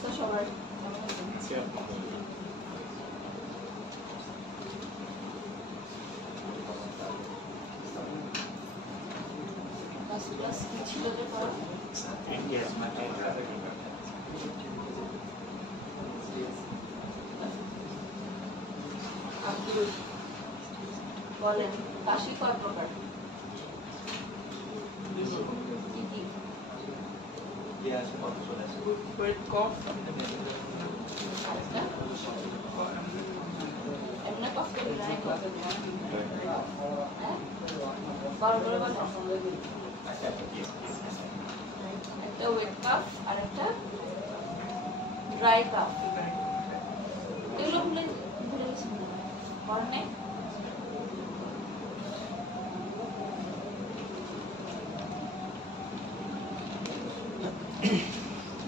অবস্থা সবার? ক্লাস কি ছিল যে পড়া? বলেন কাশি কয় প্রকার? কি কি? এমনি কফ করে নাই কফ। বড় বড় একটা ওয়েট কাফ আর একটা ড্রাই কাফ। এগুলো ভুলে গেছেন পড়া নাই?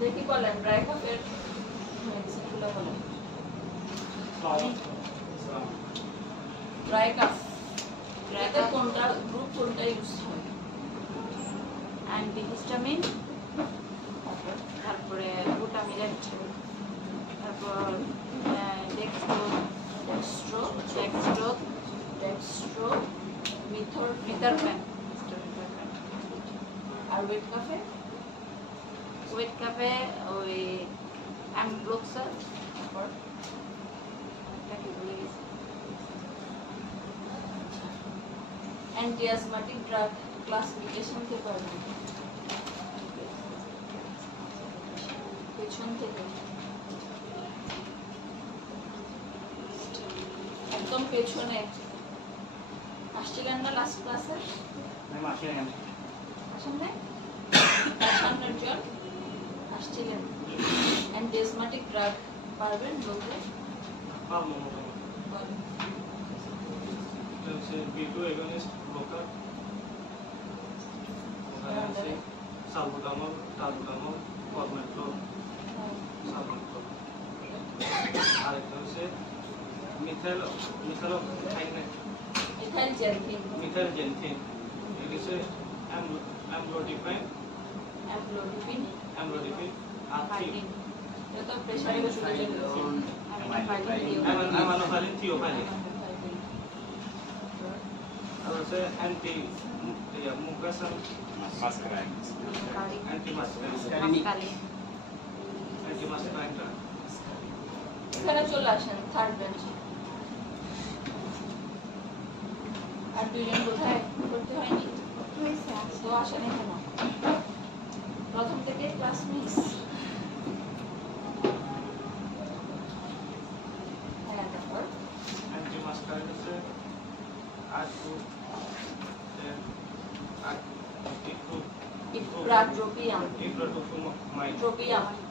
দেখি বলেন ড্রাই কাফের মেডিসিনগুলো বলেন। ড্রাই কাফ কোনটা গ্রুপ কোনটা ইউজ হয়? অ্যান্টিহিস্টামিন, তারপরে গ্লুটামিনেট, তারপর ডেক্সট্রো মিথারফ্যান। আর ওয়েট কাফে ওই অ্যাম্ব্রোক্সাল, তারপর অ্যান্টিঅ্যাজমাটিক ড্রাগ ক্লাসিফিকেশন কে পারবেন? পেছন থেকে একদম পেছনে আসছিলেন না লাস্ট ক্লাসে? আসেন নাই? সামনের জন আসছিলেন। অ্যান্টিঅ্যাজমাটিক ড্রাগ পারবেন বলতে? B2 agonist blocker, salbutamol, talbutamol, formoterol, salbutamol. আরেকটা হচ্ছে মিথাইলজেনথিন, এটা হচ্ছে অ্যামলোডিপিন এটা তো প্রেসারের ওষুধের জন্য অ্যামানোফাইলিন থিওফাইলিন। আর হচ্ছে মুকাসান এখানে চলে আসেন থার্ড বেঞ্চে। আর দুইজন কোথায় করতে হয়নি তো আসেন এখানে। প্রথম থেকে class miss.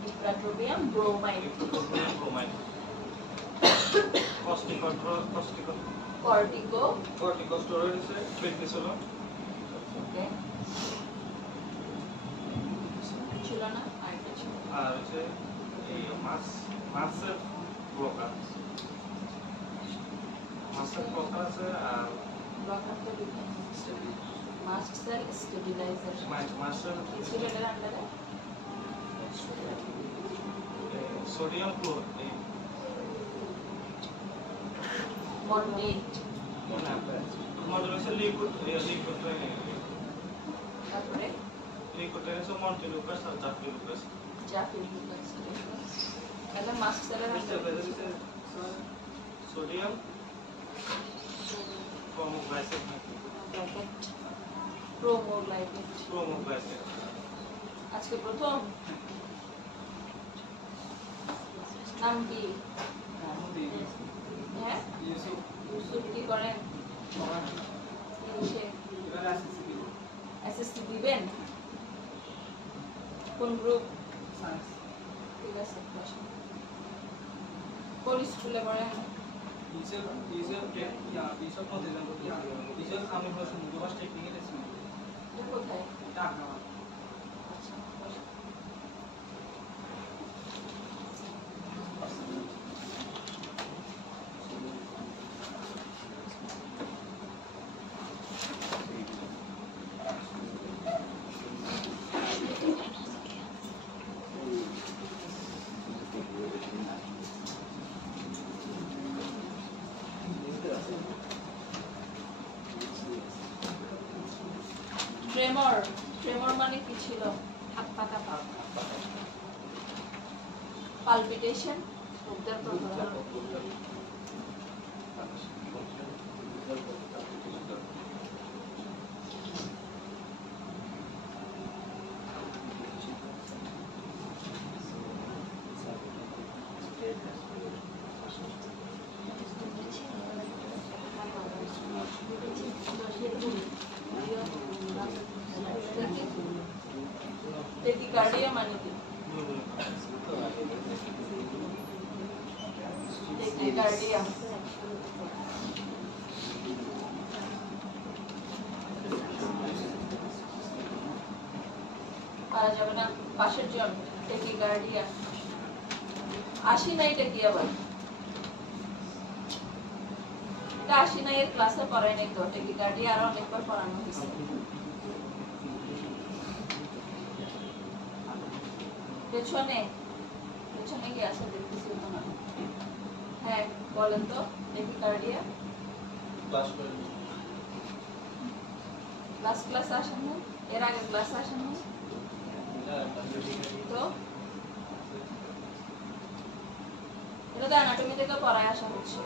Ipratropium bromide. Corticosteroid is prednisolone. Okay. ছিল না আরেকটা ছিল। আর হচ্ছে এই মাসের ব্লকার। মাসের ব্লকার আছে আর ব্লকার তো মাস্ট সেল স্টেবিলাইজার। মাসের ইনসুলিনের আন্ডারে sodium chloride Mondi modulation liquid তারপরে লিকুইড এর সব মন্টিলুকাস আর জাফিলুকাস তাহলে মাস্ট সেলের আন্ডারে সোডিয়াম ক্রোমোগ্লাইসেট ক্রোমোগ্লাইসেট আজকে প্রথম নাম কি? হ্যাঁ ইউসুফ কি করেন? এসএসসি দিবেন? কোন গ্রুপ? ঠিক আছে। কোন স্কুলে পড়েন? কোথায়? ট্রেমর ট্রেমর মানে কি ছিল? হাত পা কাঁপা। পালপিটেশন উদ্ধার প্রকরণ। টেকিকার্ডিয়া মানে কি? টেকিকার্ডিয়া পারা যাবে না। পাশের জন টেকিকার্ডিয়া। আসি নাই টেকি আবার এটা আসি নাই এর ক্লাসে পড়াই নাই তো। টেকিকার্ডিয়া আরো অনেকবার পড়ানো হয়েছে। পেছনে পেছনে কি আছে দেখতেছি তো না। হ্যাঁ বলেন তো টেকিকার্ডিয়া লাস্ট ক্লাস আসেন না? এর আগে ক্লাস আসেন না? তো এটা তো অ্যানাটমি থেকে পড়ায় আসা হচ্ছে।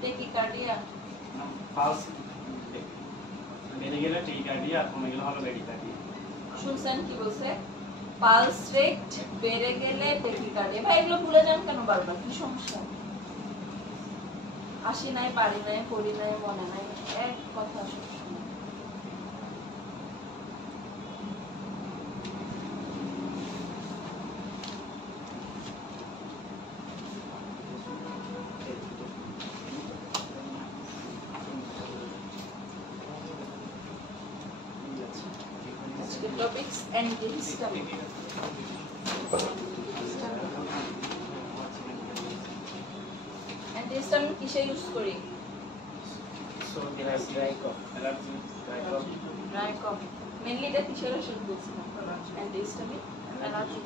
টেকিকার্ডিয়া পালস বেড়ে গেলে টেকিকার্ডিয়া, কমে গেলে হলো ব্র্যাডিকার্ডিয়া। শুনছেন কি বলছে? পালস রেট বেড়ে গেলে টেকিকার্ডিয়া। ভাই এগুলো ভুলে যান কেন বারবার? কি সমস্যা? আসি নাই, পারি নাই, করি নাই, মনে নাই, এক কথা সবসময়। Topics and history. And history কিসে ইউজ করি? ড্রাই কফ। মেইনলি এটা কিসের ওষুধ বলছিলাম? Antihistamine, allergy.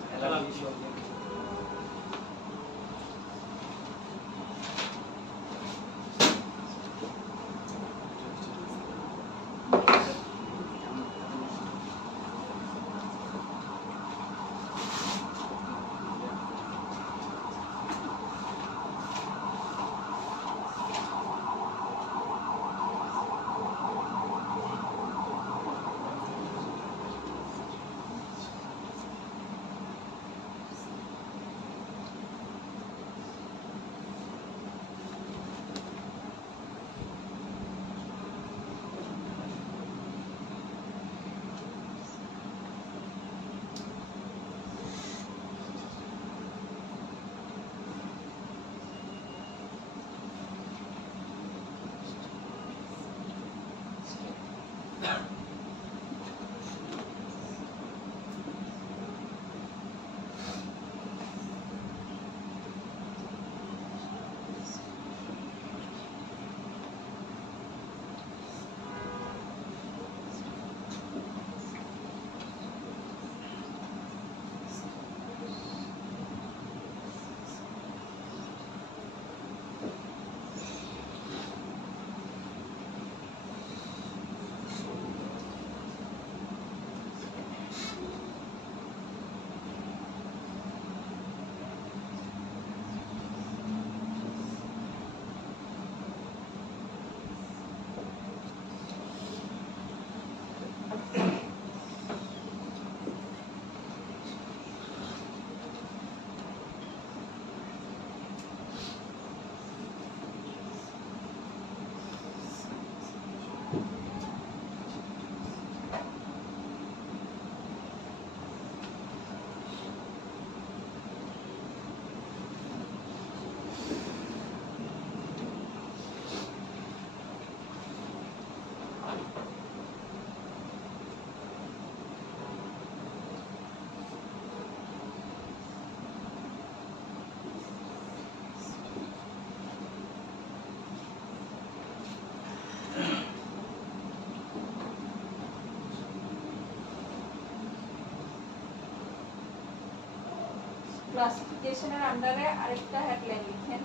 ক্লাসিফিকেশনের আন্ডারে আরেকটা হেডলাইন লিখেন,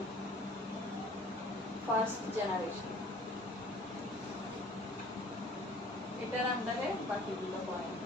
ফার্স্ট জেনারেশন। এটার আন্ডারে বাকিগুলো পয়েন্ট।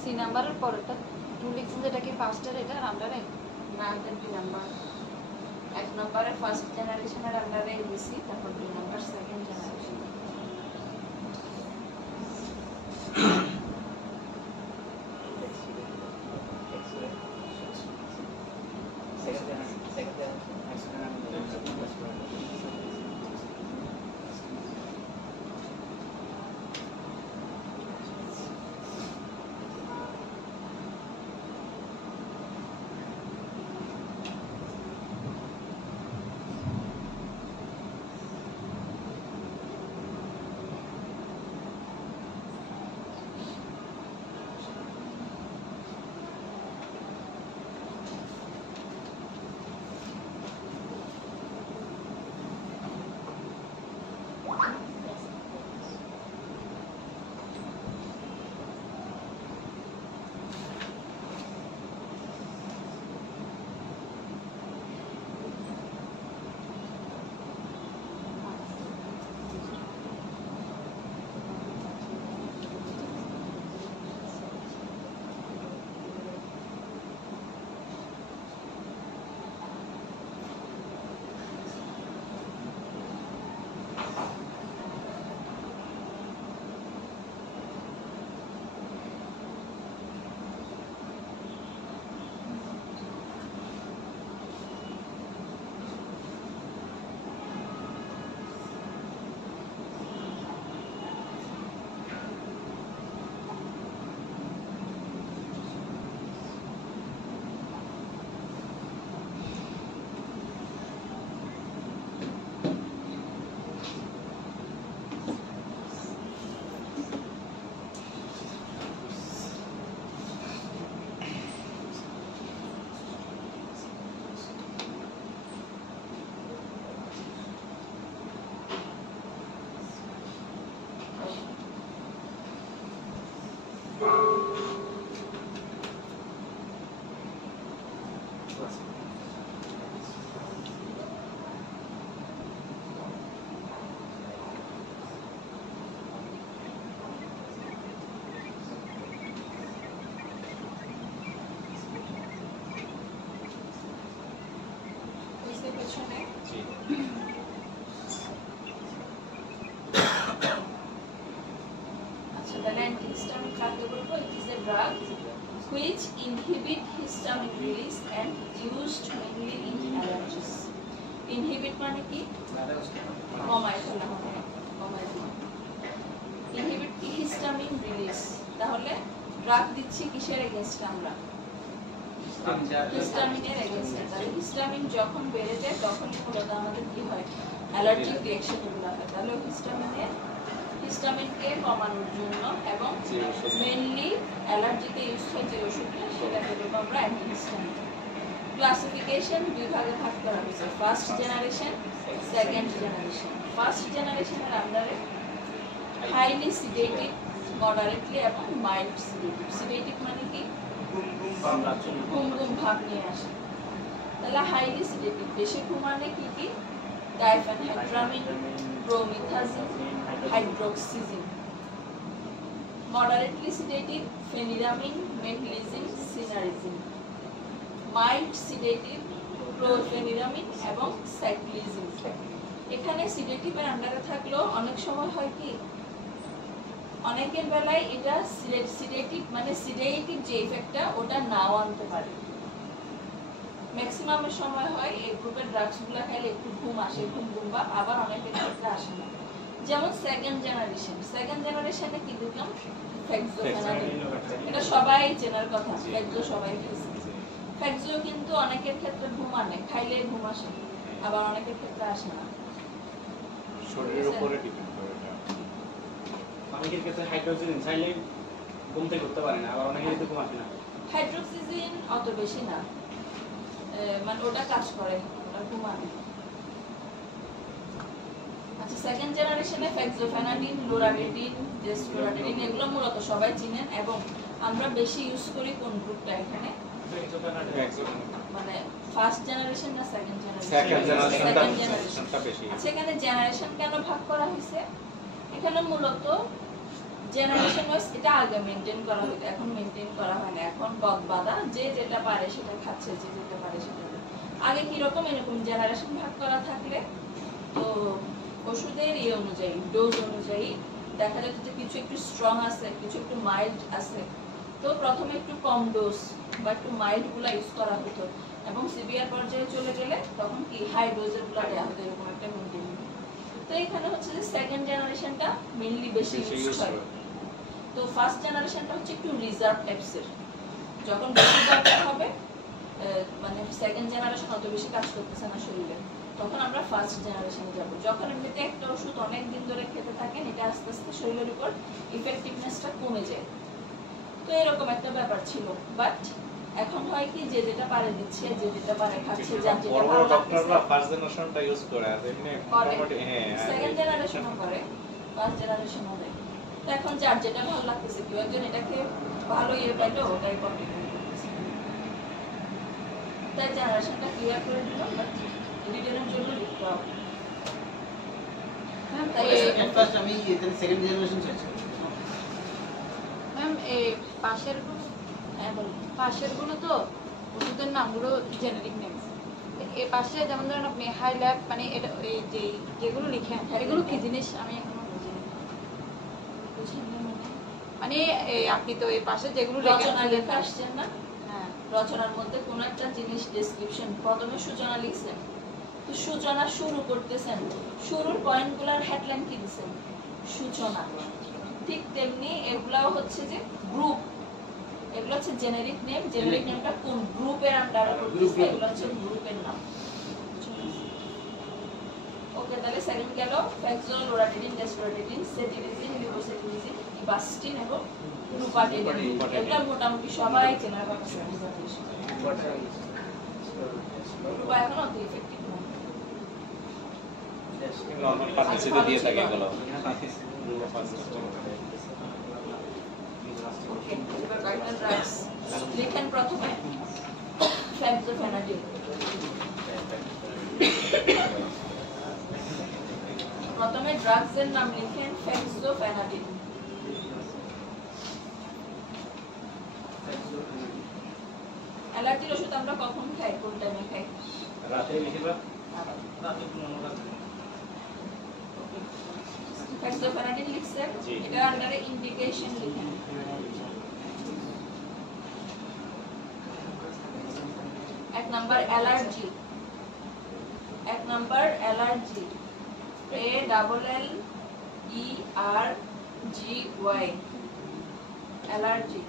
সি নাম্বারের পরেরটা টু লিখছেন, যেটা কি ফার্স্টের এটার আন্ডারে না এটা 2 নাম্বার? 1 নাম্বারের ফার্স্ট জেনারেশনের আন্ডারে এবিসি, তারপর 2 number second generation. drug which inhibit histamine release and used mainly in allergies. Inhibit মানে কি? কমায় ফেলা হবে, কমায় ফেলা। Inhibit কি? histamine release। তাহলে ড্রাগ দিচ্ছি কিসের এগেইনস্ট আমরা? হিস্টামিনের এগেইনস্টে। তাহলে হিস্টামিন যখন বেড়ে যায় তখনই মূলত আমাদের কি হয়? অ্যালার্জিক রিঅ্যাকশন এগুলো হয়। তাহলে হিস্টামিনকে কমানোর জন্য এবং মেইনলি অ্যালার্জিতে ইউজ হয় যে ওষুধটা সেটাকে দেবো আমরা অ্যান্টিহিস্টামিন। ক্লাসিফিকেশন দুই ভাগে ভাগ করা হয়েছে, first generation, second generation. First জেনারেশনের আন্ডারে হাইলি সিডেটিভ, মডারেটলি এবং মাইল্ড সিডেটিভ। সিডেটিভ মানে কি? ঘুম ঘুম ভাব নিয়ে আসে। তাহলে হাইলি সিডেটিভ বেশি ঘুমালে কি কি? Diphenhydramine, promethazine, hydroxyzine. Moderately sedative pheniramine, meclizine, cinnarizine. Mild sedative chlorpheniramine এবং সাইক্লিজিন। এখানে সিডেটিভের আন্ডারে থাকলেও অনেক সময় হয় কি অনেকের বেলায় এটা সিডেটিভ মানে সিডেটিভ যে ইফেক্টটা ওটা নাও আনতে পারে। ম্যাক্সিমামের সময় হয় এই গ্রুপের ড্রাগসগুলো খাইলে একটু ঘুম আসে, ঘুম ঘুম বা আবার অনেকের ক্ষেত্রে আসে না। যেমন সেকেন্ড জেনারেশনে কি দেখলাম? ফেক্সোফেনাডিন। এটা সবাই চেনার কথা, ফেক্সো সবাই খেয়েছে। ফেক্সো কিন্তু অনেকের ক্ষেত্রে ঘুম আনে, খাইলে ঘুম আসে, আবার অনেকের ক্ষেত্রে আসে না। শরীরের উপরে ডিপেন্ড করে এটা। অনেকের ক্ষেত্রে হাইড্রোক্সিজিন চাইলে ঘুম থেকে করতে পারে না, আবার অনেকের ক্ষেত্রে ঘুম আসে না। হাইড্রোক্সিজিন অত বেশি না, মানে ওটা কাজ করে, ওটা ঘুম আনে। আচ্ছা, সেকেন্ড জেনারেশনে ফেক্সোফেনাডিন, লোরাটেডিন, ডেসলোরাটেডিন এগুলো মূলত সবাই চিনেন এবং আমরা বেশি ইউজ করি কোন গ্রুপটা এখানে? মানে ফার্স্ট জেনারেশন না সেকেন্ড জেনারেশনটা বেশি। আচ্ছা, এখানে জেনারেশন কেন ভাগ করা হয়েছে? এখানে মূলত জেনারেশন ওয়াইজ এটা আগে মেইনটেইন করা হতো, এখন মেইনটেইন করা হয় না। এখন বদবাদা যে যেটা পারে সেটা খাচ্ছে, যে যেটা পারে সেটা। আগে কি রকম এরকম জেনারেশন ভাগ করা থাকলে তো ওষুধের অনুযায়ী, ডোজ অনুযায়ী দেখা যেত যে কিছু একটু স্ট্রং আছে, কিছু একটু মাইল্ড আছে। তো প্রথমে একটু কম ডোজ বা একটু মাইল্ড গুলা ইউজ করা হতো এবং সিভিয়ার পর্যায়ে চলে গেলে তখন কি হাই ডোজের গুলা দেওয়া হতো, এরকম একটা মেইনটেইন। তো এখানে হচ্ছে যে সেকেন্ড জেনারেশনটা মেইনলি বেশি ইউজ হয়। তো ফার্স্ট জেনারেশনটা হচ্ছে একটু রিজার্ভ টাইপসের, যখন বেশি দরকার হবে মানে সেকেন্ড জেনারেশন অত বেশি কাজ করতেছে না শরীরে, তখন আমরা ফার্স্ট জেনারেশনে যাব। যখন এমনিতে একটা ওষুধ অনেক দিন ধরে খেতে থাকেন এটা আস্তে আস্তে শরীরের উপর ইফেক্টিভনেসটা কমে যায়। তো এরকম একটা ব্যাপার ছিল, বাট এখন হয় কি যে যেটা পারে দিচ্ছে, যে যেটা পারে খাচ্ছে, যার যেটা বড় ভালো বড় লাগছে ডক্টররা ফার্স্ট জেনারেশনটা ইউজ করে আর এমনি মোটামুটি হ্যাঁ সেকেন্ড জেনারেশনও করে, ফার্স্ট জেনারেশনও দেয়। তো এখন যার যেটা ভালো লাগতেছে, কেউ একজন এটাকে ভালো ইয়ে পাইলো ওটাই কন্টিনিউ করতেছে। তাই জেনারেশনটা ক্লিয়ার করে দিল, বাট ডিটেইলের জন্য লিখতে হবে। ম্যাম তাই ফার্স্ট আমি এখানে সেকেন্ড জেনারেশন চাইছি। ম্যাম এই পাশের গুলো তো ওষুধের নামগুলো জেনারিক নেম। এই পাশে যেমন ধরেন আপনি হাই ল্যাব মানে এটা এই যে যেগুলো লিখেন এগুলো কি জিনিস আমি এখনো বুঝিনি। মানে আপনি তো এই পাশে যেগুলো রচনা লেখা আসছেন না, হ্যাঁ রচনার মধ্যে কোন একটা জিনিস ডেসক্রিপশন, প্রথমে সূচনা লিখছেন, তো সূচনা শুরু করতেছেন, শুরুর পয়েন্টগুলোর হেডলাইন কি দিবেন? সূচনা। ঠিক তেমনি এগুলাও হচ্ছে যে গ্রুপ, এগুলো হচ্ছে জেনারিক নেম, জেনারিক নেমটা কোন গ্রুপের আন্ডারে পড়তেছে এগুলো হচ্ছে গ্রুপের নাম। ওকে, তাহলে সেকেন্ড গেল ফেক্সো, লোরাটেডিন, ডেসলোরাটেডিন, সেটিরিজিন, লিভোসেটিরিজিন, ইবাস্টিন এবং লুপাটেডিন। এগুলো মোটামুটি সবাই চেনার কথা। লুপা এখন অত ইফেক্টিভ না, নরমাল ফার্মেসিতে দিয়ে থাকে এগুলো। ওকে, এবার কয়েকটা ড্রাগস লিখেন। প্রথমে ফেক্সোফেনাডিন, প্রথমে ড্রাগসের নাম লিখেন ফেক্সোফেনাডিন। অ্যালার্জির ওষুধ আমরা কখন খাই, কোন টাইমে খাই? রাতে বেশিরভাগ। ফেক্সোফেনাডিন লিখছেন, এটার আন্ডারে ইন্ডিকেশন লিখেন। এক নাম্বার অ্যালার্জি, এক number allergy, ALLERGY, allergy.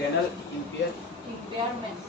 renal impairment.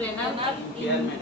renal impairment.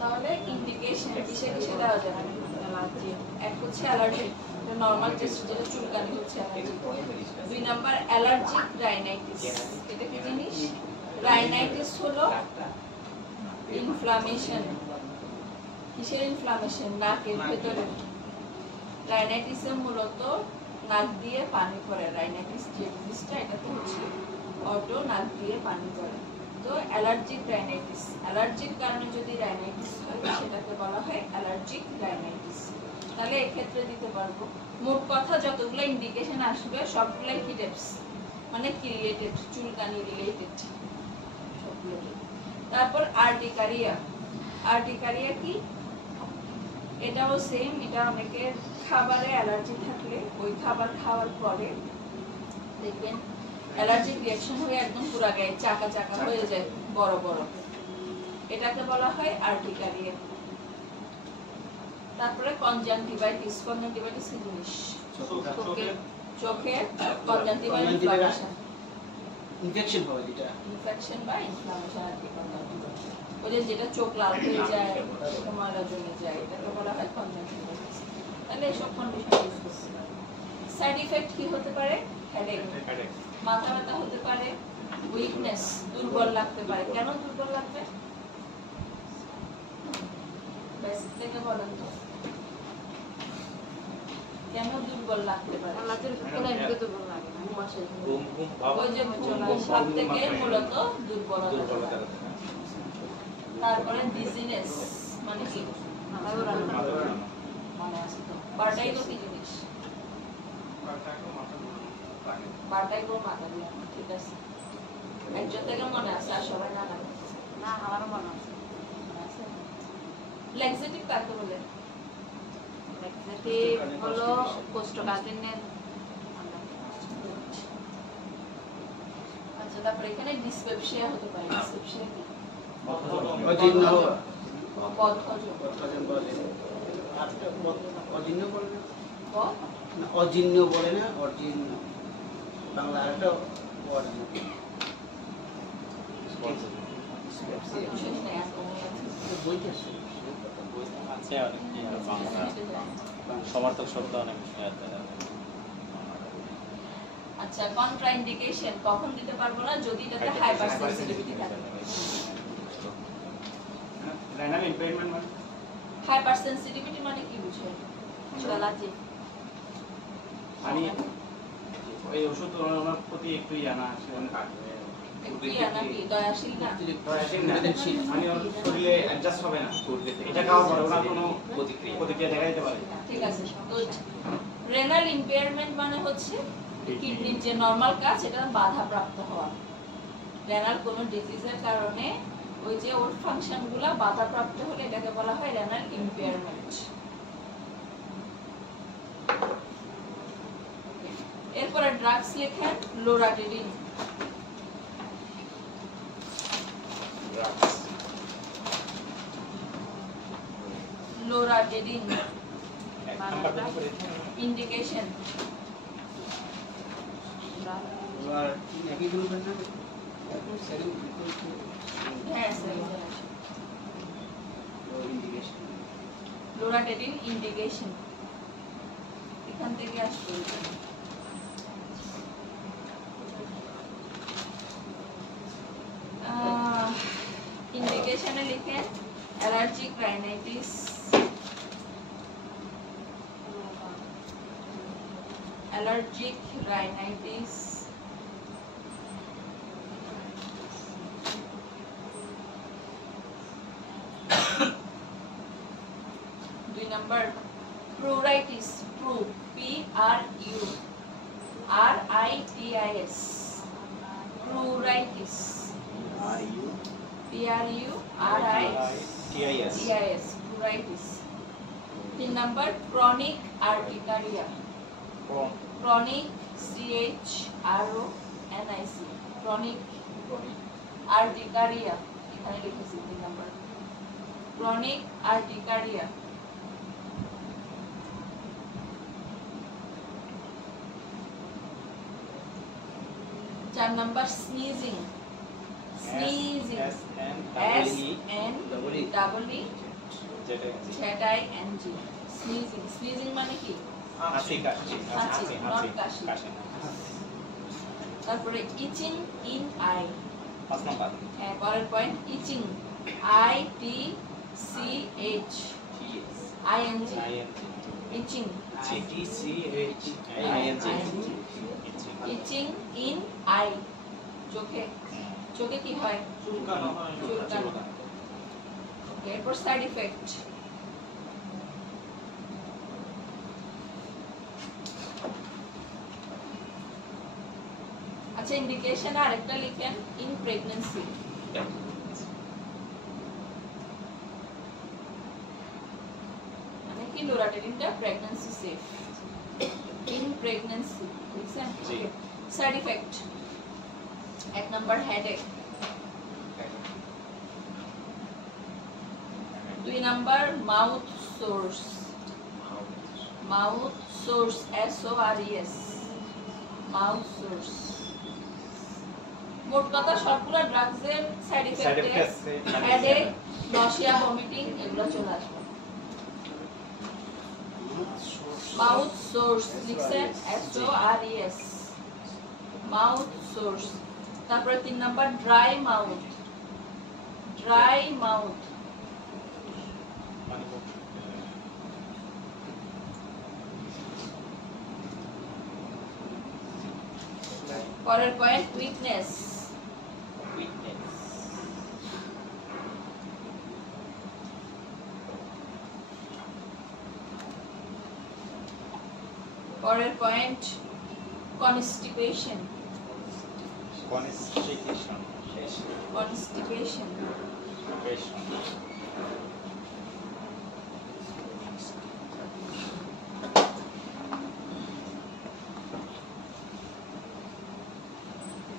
তাহলে ইন্ডিকেশন কিসে কিসে দেওয়া যাবে? অ্যালার্জি, এক হচ্ছে অ্যালার্জি, এটা নরমাল টেস্ট যেটা চুলকানি হচ্ছে অ্যালার্জি। দুই নাম্বার অ্যালার্জিক রাইনাইটিস, এটা কি জিনিস? রাইনাইটিস হলো ইনফ্লামেশন। কিসের ইনফ্লামেশন? নাকের ভেতরে রাইনাইটিসে মূলত নাক দিয়ে পানি পড়ে। রাইনাইটিস যে ডিজিজটা এটাতে হচ্ছে অটো নাক দিয়ে পানি পড়ে। তো অ্যালার্জিক রাইনাইটিস, অ্যালার্জিক কারণে যদি রাইনাইটিস হয় সেটাকে বলা হয় অ্যালার্জিক রাইনাইটিস। তাহলে এক্ষেত্রে দিতে পারবো মোট কথা যতগুলো ইন্ডিকেশন আসবে সবগুলাই কি টিপস, মানে কি রিলেটেড, চুলকানি রিলেটেড সবগুলো। তারপর আর্টিকারিয়া, আর্টিকারিয়া কি? এটাও সেম, এটা অনেকের খাবারে অ্যালার্জি থাকলে ওই খাবার খাওয়ার পরে দেখবেন অ্যালার্জিক রিঅ্যাকশন হয়ে একদম পুরো গায়ে চাকা চাকা হয়ে যায়, বড় বড়, এটাকে বলা হয় আর্টিকারিয়া। তারপরে কনজাংটিভাইটিস, কনজাংটিভাইটিস কি জিনিস? চোখে কনজাংটিভাইটিস ইনফেকশন হয়, যেটা ইনফেকশন বা ইনফ্লামেশন আর কি কনজাংটিভাইটিস, ওই যে যেটা চোখ লাল হয়ে যায়, ময়লা জমে যায়, এটাকে বলা হয় কনজাংটিভাইটিস। তাহলে এসব কন্ডিশন ডিসকাস। সাইড ইফেক্ট কি হতে পারে? হেডেক, মাথা ব্যথা হতে পারে, উইকনেস, দুর্বল লাগতে পারে। কেন দুর্বল লাগবে? বেসিক থেকে বলেন তো কেন দুর্বল লাগতে পারে? অ্যালার্জির ক্ষেত্রে এমনি দুর্বল লাগে না। ঘুম ঘুম ভাব ওই যে ভাব থেকে মূলত দুর্বলতা। তারপরে ডিজিনেস মানে কি? মনে আছে তো? বারটাইগো কি জিনিস? বারটাইগো মাথা দিয়ে, ঠিক আছে। একজন থেকে মনে আছে আর সবাই না না না, আমারও মনে আছে। ল্যাক্সেটিভ কাকে বলে? ল্যাক্সেটিভ হলো কোষ্ঠকাঠিন্যের। আচ্ছা, তারপরে এখানে ডিসপেপসিয়া হতে পারে। ডিসপেপসিয়া কি? অজীর্ণ বদহজম। অজীর্ণ বলে না, বদ না অজীর্ণ বলে না, অজীর্ণ বাংলা আরেকটা ওয়ার্ড শুনি নাই আজকে। বইটা আছে। আছে অনেক কি আর বাংলা সমর্থক শব্দ অনেক আছে। আচ্ছা, কন্ট্রাইন্ডিকেশন কখন দিতে পারবো না? যদি এটাতে হাইপার সেনসিটিভিটি থাকে। রেনাল ইমপেয়ারমেন্ট মানে হাইপার সেনসিটিভিটি মানে কি বুঝো? অ্যালার্জি। আমি ওই ওষুধ ওনার প্রতি একটু জানা আছে, কি নাকি দয়াশীল না? আমি ওর শরীরে অ্যাডজাস্ট হবে না, এটা খাওয়ার পরে ওনার কোনো প্রতিক্রিয়া দেখা দিতে পারে। ঠিক আছে, গুড। রেনাল ইমপেয়ারমেন্ট মানে হচ্ছে কিডনির যে নরমাল কাজ এটা বাধাপ্রাপ্ত হওয়া। রেনাল কোনো ডিজিজের কারণে ওই যে ওর ফাংশনগুলো বাধাপ্রাপ্ত হলে এটাকে বলা হয় রেনাল ইমপেয়ারমেন্ট। এরপরে ড্রাগস লেখেন লোরাটিডিন। লোরাটিডিন এক নাম্বার করে ইন্ডিকেশন আর একই গ্রুপের না সেকেন্ড হ্যাঁ স্যার ইন্ডিকেশন লোরাটিডিন ইন্ডিকেশন এখান থেকে আসবে। ইন্ডিকেশনে লিখেন অ্যালার্জিক রাইনাইটিস, অ্যালার্জিক রাইনাইটিস, দুই number pruritus, pru P R U R I T I S, pruritus PRU RITIS pruritus। 3 number chronic urticaria, chronic CHRONIC chronic urticaria এখানে লিখেছি 3 number chronic urticaria। चार number sneezing, sneezing S N double E ZING sneezing, sneezing মানে কি? হাসি কাশি হাসি, not কাশি। তারপরে itching in eye, 5 number পরের point itching I T C H ING itching ITCH itching in eye চোখে চোখে কি হয় চুলকানো হয় চুলকানো ওকে এরপর সাইড ইফেক্ট আচ্ছা ইন্ডিকেশন আরেকটা লিখেন ইন প্রেগন্যান্সি মানে কি লোরাটেরিনটা প্রেগন্যান্সি সেফ ইন প্রেগন্যান্সি বুঝছেন জি। সাইড ইফেক্ট এক number headache 2 number mouth sores SORES mouth sores মোট কথা সবগুলো ড্রাগসের সাইড সাইড ইফেক্টে এফেক্ট হেডেক নশিয়া ভমিটিং এগুলো চলে আসবে মাউথ সোর্স লিখছেন SORES মাউথ সোর্স তারপরে 3 নাম্বার ড্রাই মাউথ মানে পরের পয়েন্ট উইকনেস পরের পয়েন্ট কনস্টিপেশন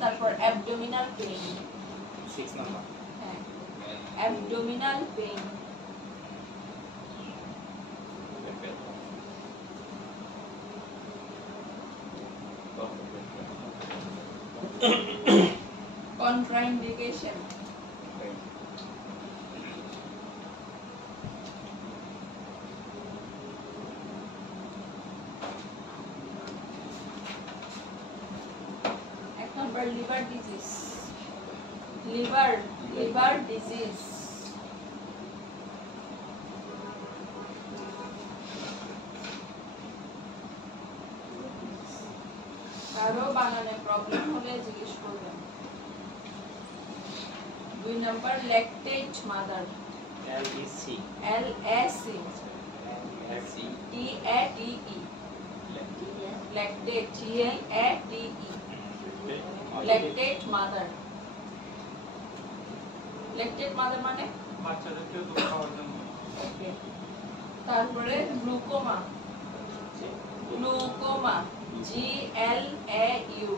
তারপর অ্যাবডোমিনাল পেইন 6 নাম্বার হ্যাঁ অ্যাবডোমিনাল পেইন কন্ট্রাইন্ডিকেশন এক number liver disease liver disease কারো বানানে প্রবলেম হলে জিজ্ঞেস করবেন 2 number lactate mother LEC TATE lactate TATE lactate mother মানে বাচ্চাদেরকে দুধ খাওয়ার জন্য ওকে তারপরে গ্লুকোমা GLAU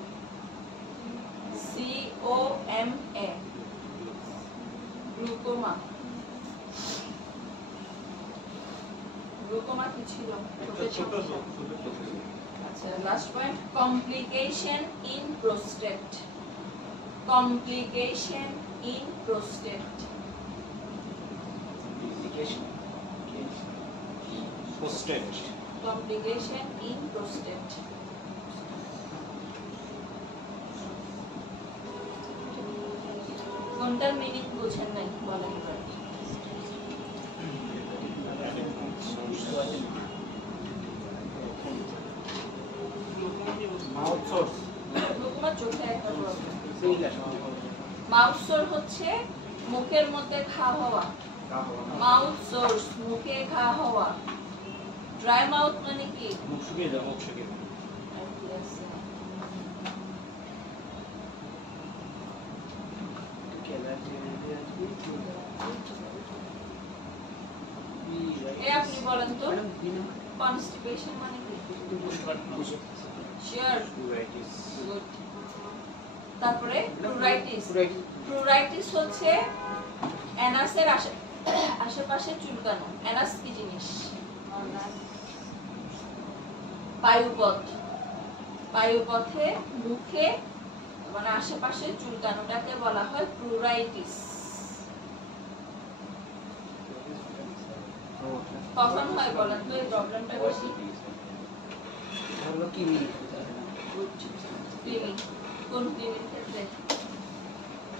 COMA গ্লুকোমা কি ছিল একটা ছোট রোগ আচ্ছা last point complication in prostate কোনটার মিনিং বুঝেন নাই বলেন এবার মাউথ সোর্স গ্লুকোমা চোখে একটা প্রবলেম মাউথ সোর্স হচ্ছে মুখের মধ্যে ঘা হওয়া মাউথ সোর্স মুখে ঘা হওয়া ড্রাই মাউথ মানে কি মুখ শুকিয়ে যাও মুখ শুকিয়ে এ আপনি বলেন তো কনস্টিপেশন মানে কি শিওর গুড তারপরে প্লুরাইটিস হচ্ছে অ্যানাসের আশেপাশে চুলকানো অ্যানাস কি জিনিস পায়ুপথে মুখে মানে আশেপাশে চুলকানোটাকে বলা হয় প্লুরাইটিস কখন হয় বলেন তো এই প্রবলেমটা বেশি কিমি ক্রিমি কোন ক্রিমির ক্ষেত্রে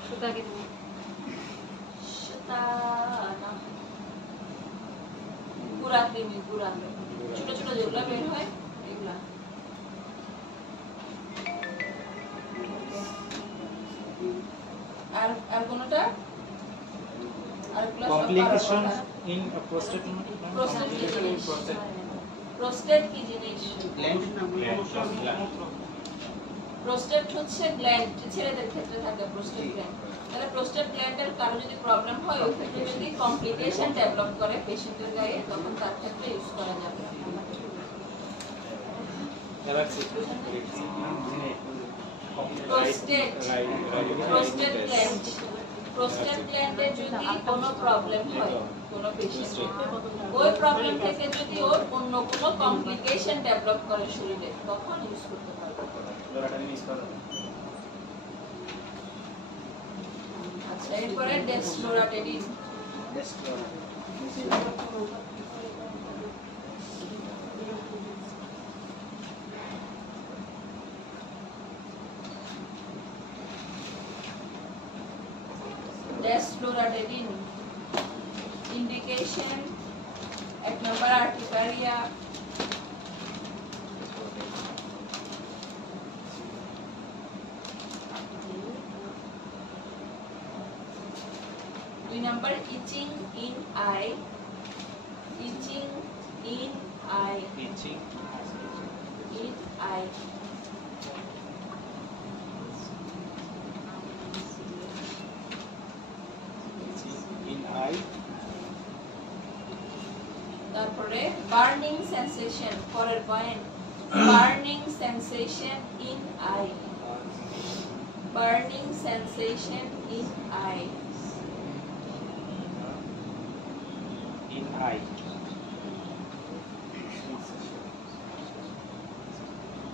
সুতাকে সেটা না গুড়া কৃমি, গুড়া ছোট ছোট যেগুলো বের হয় এগুলা। আর কোনটা কমপ্লিকেশন ইন প্রোস্টেট প্রোস্টেট কি জিনিস? প্রোস্টেট কি জিনিস? গ্ল্যান্ডের নাম প্রোস্টেট হচ্ছে গ্ল্যান্ড, ছেলেদের ক্ষেত্রে থাকে প্রোস্টেট গ্ল্যান্ড। তাহলে প্রোস্টেট গ্ল্যান্ডের কারো যদি প্রবলেম হয়, ওই ক্ষেত্রে যদি কমপ্লিকেশন ডেভেলপ করে পেশেন্টের গায়ে, তখন তার ক্ষেত্রে ইউজ করা যাবে। প্রোস্টেট প্রোস্টেট গ্ল্যান্ড, প্রোস্টেট গ্ল্যান্ডে যদি কোনো প্রবলেম হয় কোনো পেশেন্টের, ওই প্রবলেম থেকে যদি ওর অন্য কোনো কমপ্লিকেশন ডেভেলপ করে শরীরে, তখন ইউজ করতে পারবে। আচ্ছা, এরপরে desloratadine. Desloratadine indication 1 number urticaria, 2 number itching in eye, itching in eye, itching in eye. In eye, তারপরে বার্নিং সেন্সেশন, পরের point burning sensation in eye, burning sensation in eye. In eye,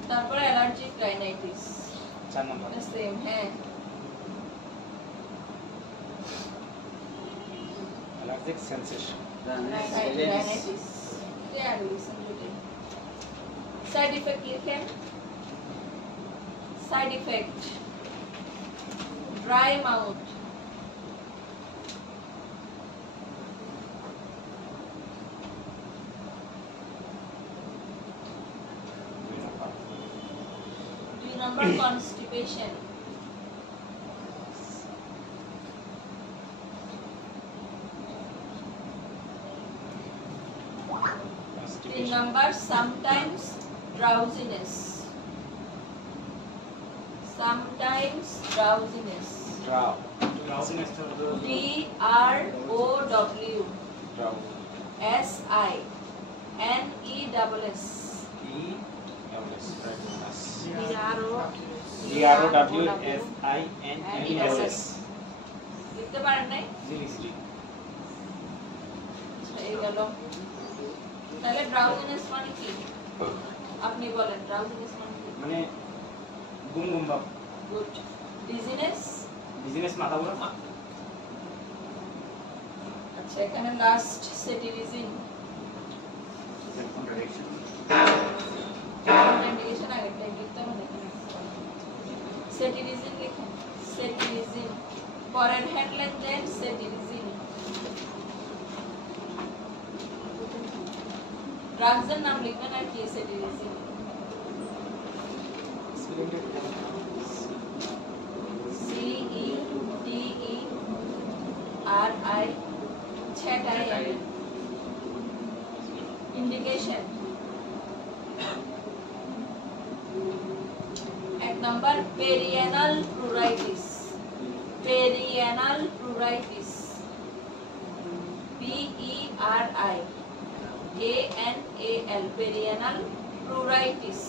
তারপরে allergic rhinitis, 4 number same. হ্যাঁ, allergic sensation, rhinitis clear listen to side effect লিখেন। Side effect dry mouth, number constipation, the number sometimes drowsiness, sometimes drowsiness, drow, DROW drow, SINESS, DROWSINNESS, লিখতে পারেন নাই? এই গেল। তাহলে drowsiness মানে কি? আপনি বলেন ড্রাউজিনেস মানে কি? মানে গুম গুম ভাব, গুড। ডিজিনেস, বিজনেস মাথা ঘোরা। আচ্ছা এখানে লাস্ট সেটিরিজিন, ইন্ডিকেশন আগে লিখতে হবে। সেটিরিজিন লিখুন, সেটিরিজিন। পরের হেডলাইন দেন সেটিরিজিন। ড্রাগসের নাম লিখবেন আর কি cetirizine. CETERI, indication 1 number perianal pruritus, perianal pruritus, PERIANAL, perianal pruritus,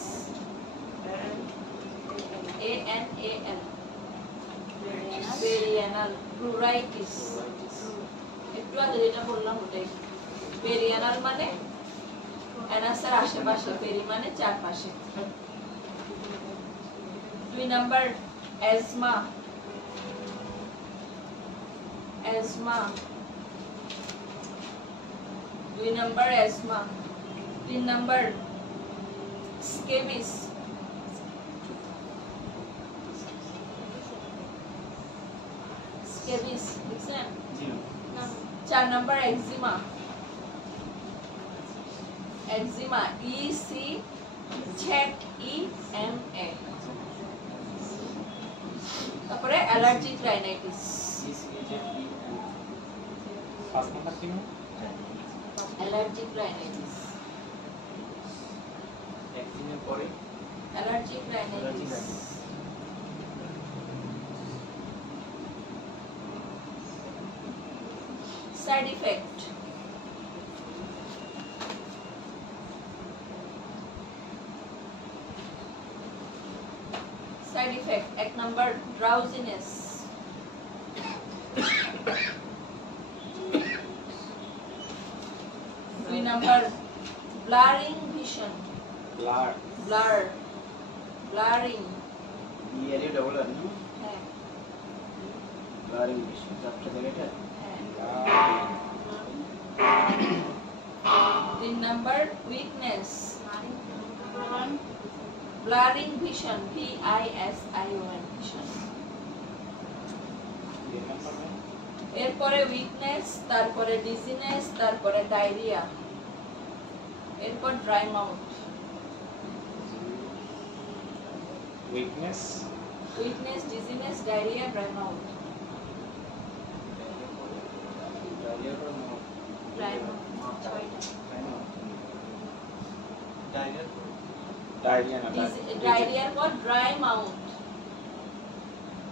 ANAL, perianal pruritus. একটু আগে যেটা বললাম ওটাই। পেরিয়ানাল মানে অ্যানাসের আশেপাশে, পেরি মানে চারপাশে। 2 number asthma, asthma, 2 number asthma. 3 number scabies, scabies লিখছেন? 4 নম্বর এক্সিমা, eczema ECZEMA তারপরে অ্যালার্জিক রাইনাইটিস ফার্স্ট নাম্বার কি অ্যালার্জিক রাইনাইটিস ভ্যাকসিনের পরে allergic rhinitis side effect side effect এক নাম্বার ড্রাউজিনেস দুই number blurring vision blood blurring B L E double আর না হ্যাঁ ব্লারিং ভিশন চারটা জায়গাটা তিন number weakness blurring vision VISION vision এরপরে উইকনেস তারপরে ডিজিনেস তারপরে ডায়রিয়া এরপর dry mouth weakness dizziness diarrhoea dry mouth dry mouth diarrhoea না ডায়রিয়ার পর ড্রাই মাউথ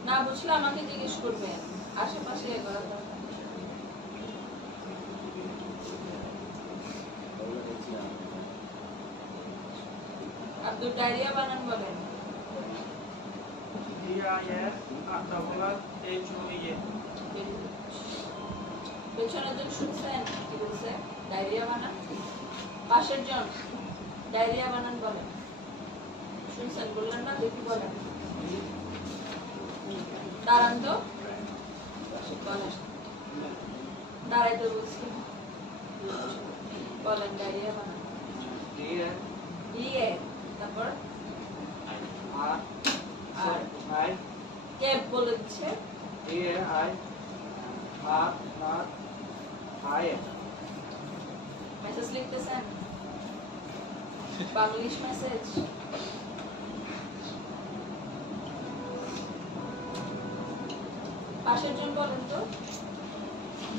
না বুঝলে আমাকে জিজ্ঞেস করবেন আশেপাশে করা দরকার আব্দুল ডায়রিয়া বানান বলেন পেছনের জন শুনছেন কি বলছে ডায়রিয়া বানান পাশের জন ডায়রিয়া বানান বলেন শুনছেন বললেন না দেখি বলেন দাঁড়ান তো বলেন দাঁড়াইতে বলছি বলেন ডায়রিয়া বানান দিয়ে তারপর আর কে বলে দিচ্ছে মেসেজ লিখতেছেন বাংলিশ মেসেজ পাশের জন বলেন তো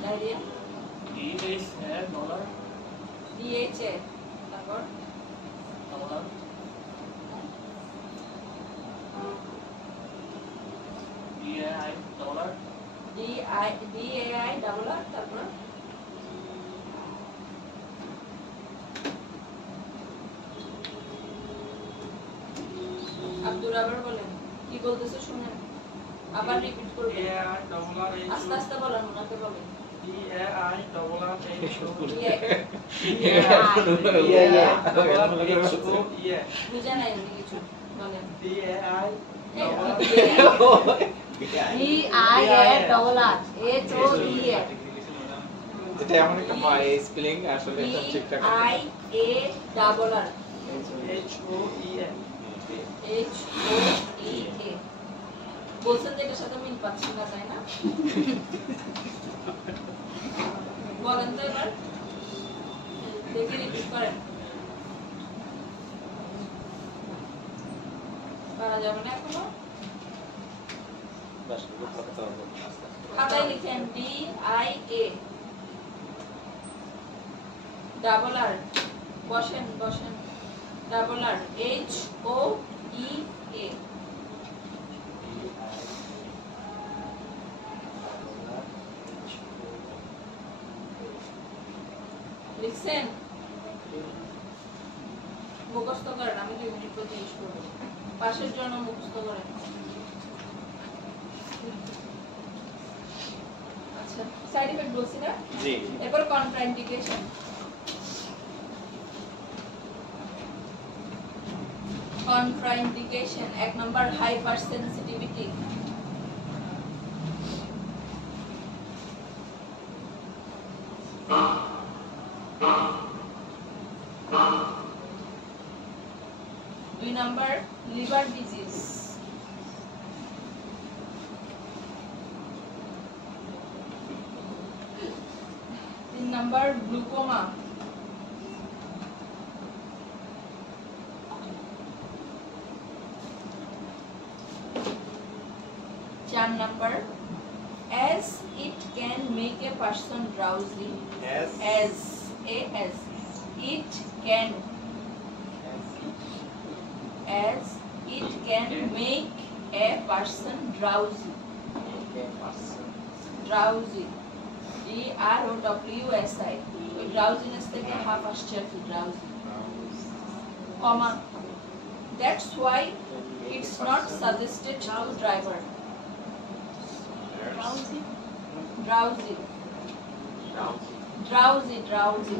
ডায়রিয়া DHA তারপর DAI ডাবল আর তারপর আব্দুর আবার বলেন কি বলতেছে শুনেন আবার রিপিট করবেন আস্তে আস্তে বলেন ওনাকে বলেন বুঝে নাই উনি কিছু বলেন যেটা এমন একটা স্পেলিং আসলে এটা ঠিকঠাক বলছেন যে এটার সাথে মিল পাচ্ছি না তাই না বলেন তো এবার দেখি রিপিট করেন পারা যাবে না এখনো খাতায় লিখেন DIA ডাবল আর বসেন ডাবল আর HOEA লিখছেন মুখস্থ করেন আমি 2 মিনিট পর জিজ্ঞেস করবো পাশের জন্য মুখস্থ করেন আচ্ছা সাইড ইফেক্ট বলছি না জি এরপর কন্ট্রাইন্ডিকেশন এক নাম্বার হাইপার সেনসিটিভিটি দুই নাম্বার লিভার ডিজিজ তিন number glaucoma 4 number, as it can make a person drowsy, as it can make a person drowsy, drowsy, ওই drowsiness থেকে half আসছে আর কি, drowsy, comma, that's why it's not suggested to driver. Drowsy. DROWSY. Drowsy. Drowsy.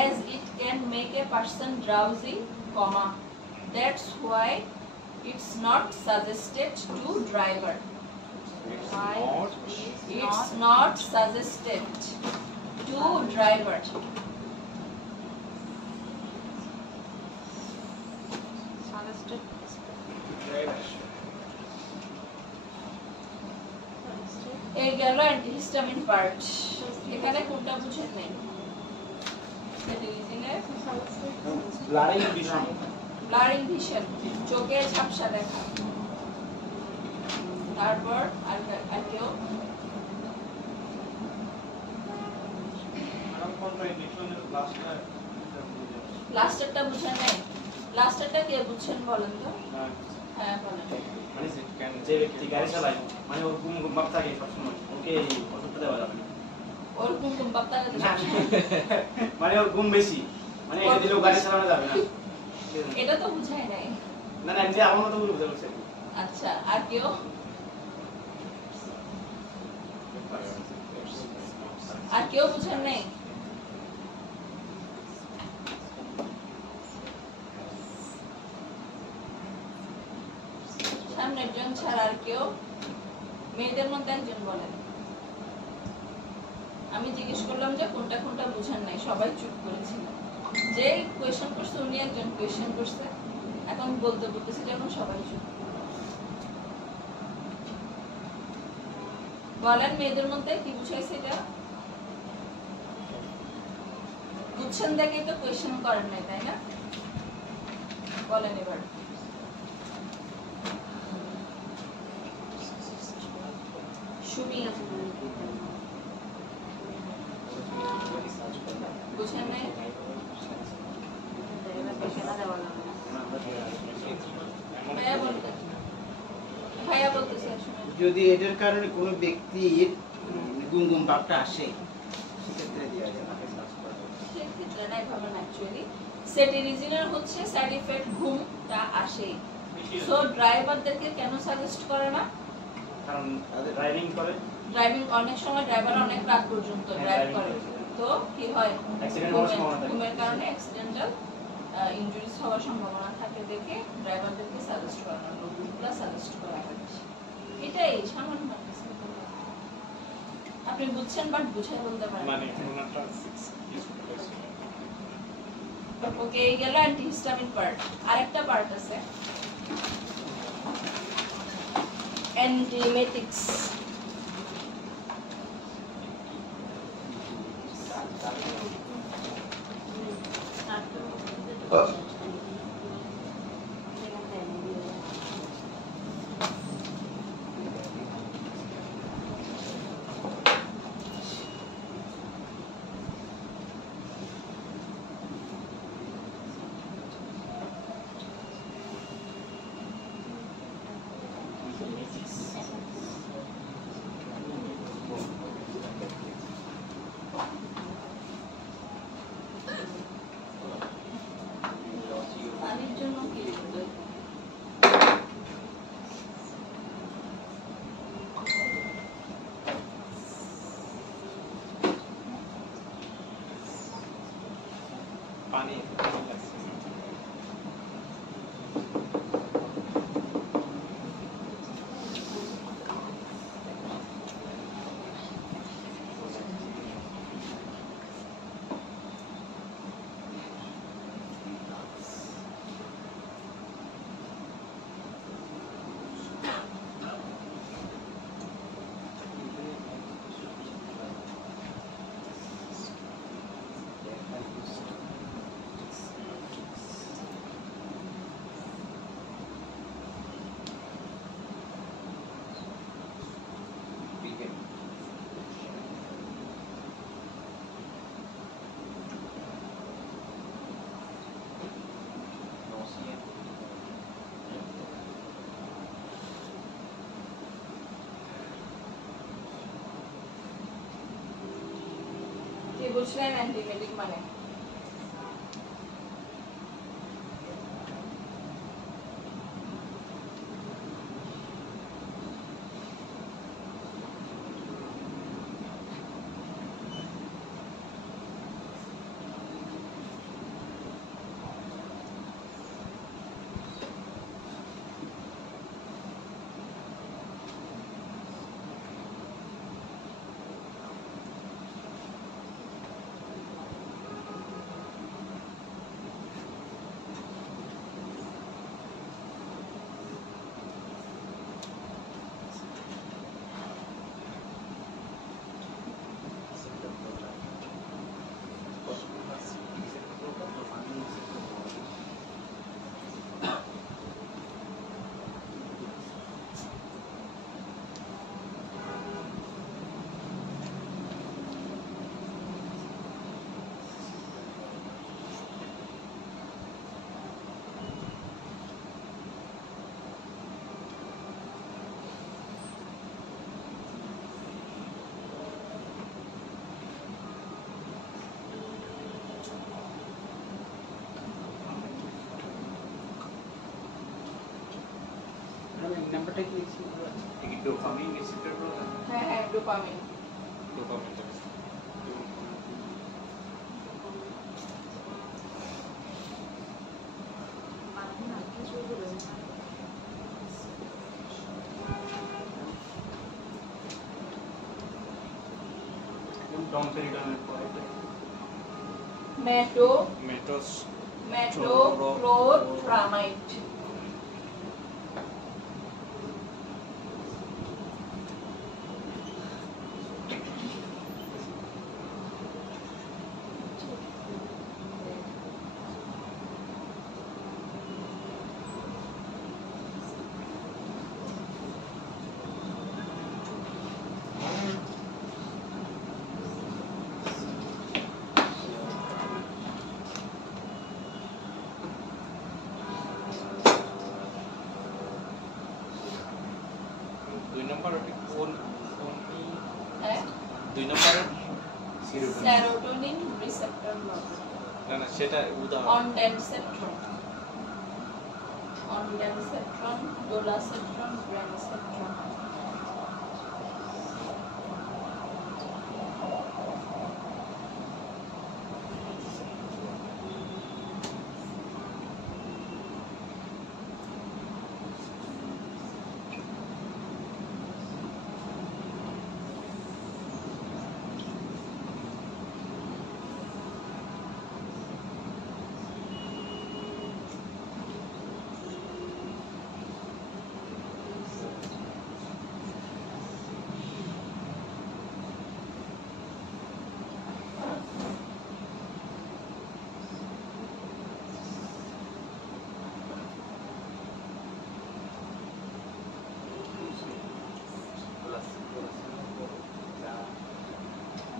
As it can make a person drowsy, comma. That's why it's not suggested to driver. It's not suggested to driver. এই গেল antihistamine part. এখানে কোনটা বুঝেন নাই? Blurring vision, চোখে ঝাপসা দেখা। তারপর আর কেউ? লাস্টারটা বুঝেন নাই? লাস্টারটা কে বুঝছেন বলেন তো? হ্যাঁ বলেন। মানে যে ব্যক্তি গাড়ি চালায় মানে ওর ঘুম ঘুম ভাব থাকে সবসময়, ওকে এই ওষুধটা দেওয়া যাবে না। ওর ঘুম ভাব থাকে মানে ওর ঘুম বেশি, মানে এটা দিলেও গাড়ি চালানো যাবে না। এটা তো বুঝাই নাই। না না, আমি আমার মতো বুঝতে পারছি। আচ্ছা, আর কেউ? আর কেউ বুঝেন নাই? সামনে একজন ছাড়া আর কেউ? মেয়েদের মধ্যে একজন বলেন। আমি জিজ্ঞেস করলাম যে কোনটা কোনটা বুঝেন নাই, সবাই চুপ করেছিল। যে কোয়েশ্চেন করছে উনি একজন কোয়েশ্চেন করছে, এখন বলতেছে যেমন সবাই চুপ। বলেন মেয়েদের মধ্যে কি বুঝাইছে এটা? বুঝছেন দেখেই তো কোয়েশ্চেন করেন নাই, তাই না? বলেন এবার। সুমি বুঝেন নাই? ভাইয়া বলতেছে যদি এটার কারণে কোনো ব্যক্তির গুমগুম ভাবটা আসে, সেক্ষেত্রে দেওয়া যাবে। সেক্ষেত্রে নাই ভাবে না, অ্যাকচুয়ালি সেটিরিজিনের হচ্ছে সাইড ইফেক্ট ঘুমটা আসে। সো ড্রাইভারদেরকে কেন সাজেস্ট করে না? কারণ ড্রাইভিং করে, ড্রাইভিং অনেক সময় ড্রাইভার অনেক রাত পর্যন্ত ড্রাইভ করে, তো কি হয় অ্যাক্সিডেন্ট হওয়ার সম্ভাবনা থাকে। ঘুমের কারণে অ্যাক্সিডেন্টাল ইনজুরিজ হওয়ার সম্ভাবনা থাকে দেখে ড্রাইভারদেরকে সাজেস্ট করে না, লোকগুলো সাজেস্ট করা হয়। এটাই সামান্য কিছু। আপনি বুঝছেন বাট বুঝাই বলতে পারেন। মানে ওনাটা 6 ওকে, এই গেল অ্যান্টিহিস্টামিন পার্ট। আরেকটা পার্ট আছে অ্যান্টিমেটিক্স। পানির জন্য কি লিখবে? পানি বুঝলেন অ্যান্টিমেটিক মানে আমি এই নাম্বারটা কি লিখছি? কি ডোপামিন রিসেপ্টর প্রোগ্রাম হ্যাঁ ডোপামিন ডোপামিনটা ডমপেরিডনের পরে মেটোস মেটোক্লোরপ্রামাইড দুই নম্বর কোন কোন হ্যাঁ দুই নম্বরের সেরোটোনিন রিসেপ্টর না না সেটা উদাহরণ অনডেনসেট্রন ডোলাসেট্রন ব্রেনসেট্রন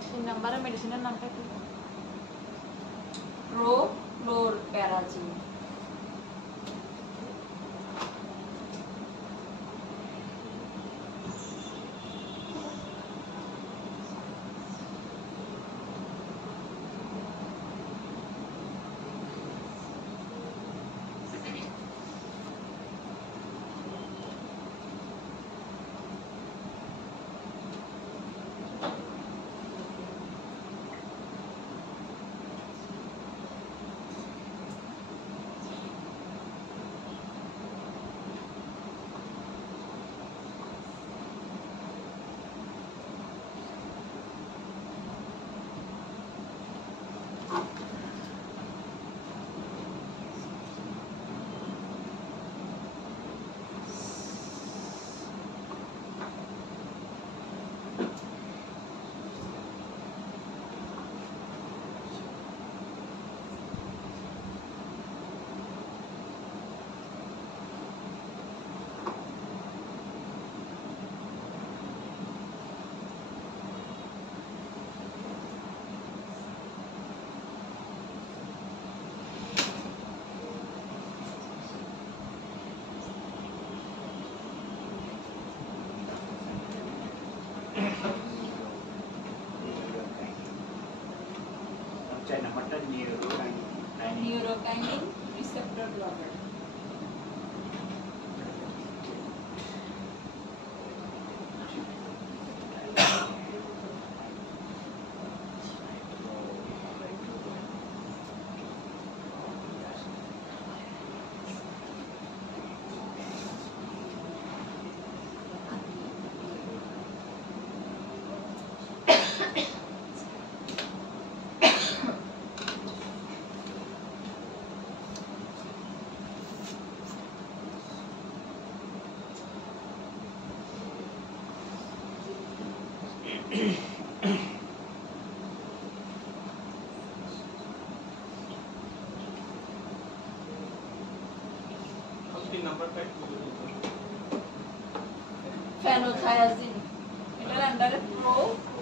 তিন নাম্বারের মেডিসিনের নামটা কি? প্রোক্লোরপ্যারাজিন 4 নাম্বারটা নিউরোকাইনিন। নিউরোকাইনিন রিসেপ্টর ব্লকার। তিন নাম্বারটা একটু বলুন তো। ফেনোথায়াজিন, এটার আন্ডারে প্রো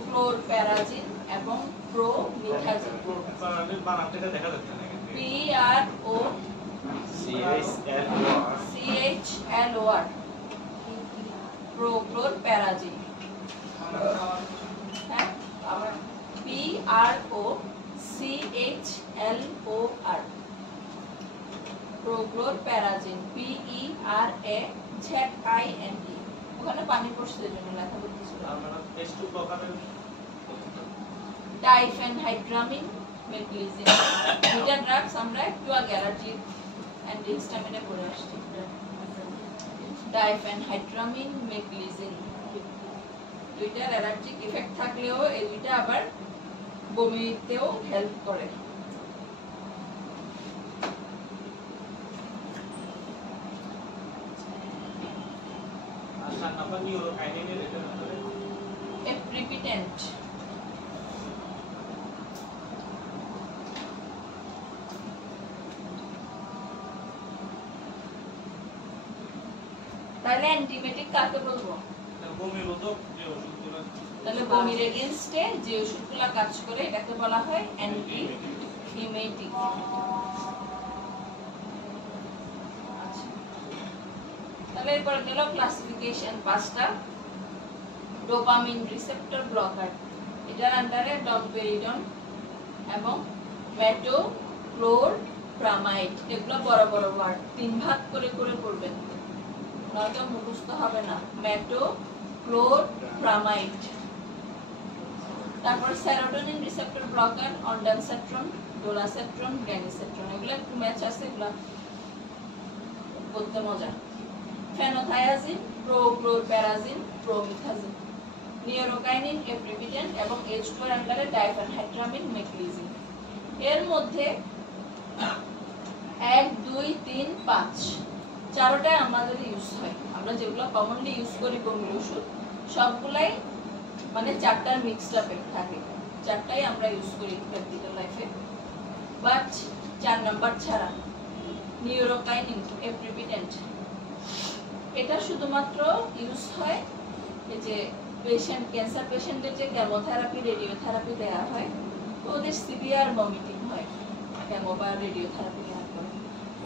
ক্লোরপ্যারাজিন এবং প্রোমিথাজিন। বানানটা দেখা যাচ্ছে না কিন্তু। PRO CHLOR প্রোক্লোরপ্যারাজিন। হ্যাঁ, আবার PRO CHLOR প্রোক্লোরপ্যারাজিন PERAZINE। ওখানে পানি পড়ছে জন্য লেখা করতেছিল। আমরা H2 ব্লকারের ডাইফেনহাইড্রামিন মেগনেসিয়াম, দুইটা ড্রাগস আমরা একটু আগে অ্যালার্জি অ্যান্টিহিস্টামিনে পড়ে আসছি। ডাইফেনহাইড্রামিন মেগনেসিয়াম দুইটার অ্যালার্জিক ইফেক্ট থাকলেও এই দুইটা আবার বমিতেও হেল্প করে। আর 4 নাম্বার নিউরোকাইনিনের এটা করে এপ্রিপিটেন্ট, তাহলে অ্যান্টিবায়োটিক কাকে বলবো? বমি রোধক যে ওষুধগুলো তাহলে বমির এগেইনস্টে যে ওষুধগুলো কাজ করে এটাকে বলা হয় অ্যান্টিহিমেটিক। তাহলে এরপর গেল ক্লাসিফিকেশন 5টা। ডোপামিন রিসেপ্টর ব্লকার, এটার আন্ডারে ডমপেরিডন এবং মেটোক্লোরপ্রামাইড। এগুলো বড় বড় ওয়ার্ড, 3 ভাগ করে করে পড়বেন, নয়তো মুখস্থ হবে না। মেটোক্লোরপ্রামাইড। তারপর সেরোটোনিন রিসেপ্টর ব্লকার অনডানসেট্রন, ডোলাসেট্রন, গ্যানিসেট্রন। এগুলো একটু ম্যাচ আছে, এগুলো করতে মজা। ফেনোথায়াজিন, প্রোক্লোরপ্যারাজিন, প্রোমিথাজিন। নিউরোকাইনিন, এপ্রিপিটেন্ট এবং H2 এর আন্ডারে ডাইফেনহাইড্রামিন মেগনেসিয়াম। এর মধ্যে 1 2 3 5 চারটায় আমাদের ইউজ হয়। আমরা যেগুলো কমনলি ইউজ করি বমির ওষুধ সবগুলাই মানে 4টার মিক্সড আপ থাকে, 4টাই আমরা ইউজ করি প্র্যাকটিক্যাল লাইফে। বাট 4 নাম্বার ছাড়া নিউরোকাইনিন এপ্রিপিটেন্ট, এটা শুধুমাত্র ইউজ হয় এই যে পেশেন্ট ক্যান্সার পেশেন্টের যে কেমোথেরাপি রেডিওথেরাপি দেওয়া হয়, তো ওদের সিভিয়ার ভমিটিং হয় কেমো বা রেডিওথেরাপি দেওয়ার পরে,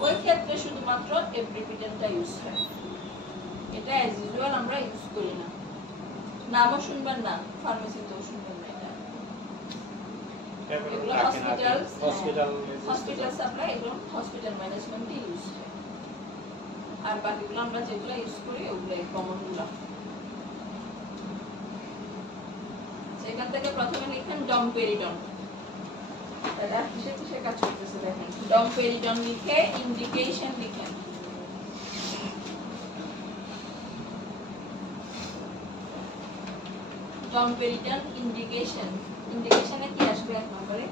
ওই ক্ষেত্রে শুধুমাত্র এপ্রিপিটেন্টটা ইউজ হয়। এটা অ্যাজ ইউজুয়াল আমরা ইউজ করি না, নামও শুনবেন না, ফার্মেসিতেও শুনবেন না। এটা এগুলো হসপিটাল সাপ্লাই, এগুলো হসপিটাল ম্যানেজমেন্টে ইউজ হয়। আর বাকিগুলো আমরা যেগুলো ইউজ করি ওগুলো কমনগুলো। সেখান থেকে প্রথমে লিখেন ডমপেরিডন। এটা কিসে কাজ করতেছে দেখেন। ডমপেরিডন লিখে ইন্ডিকেশন লিখেন। ডমপেরিডন ইন্ডিকেশন, ইন্ডিকেশনে কি আসবে 1 নম্বরে?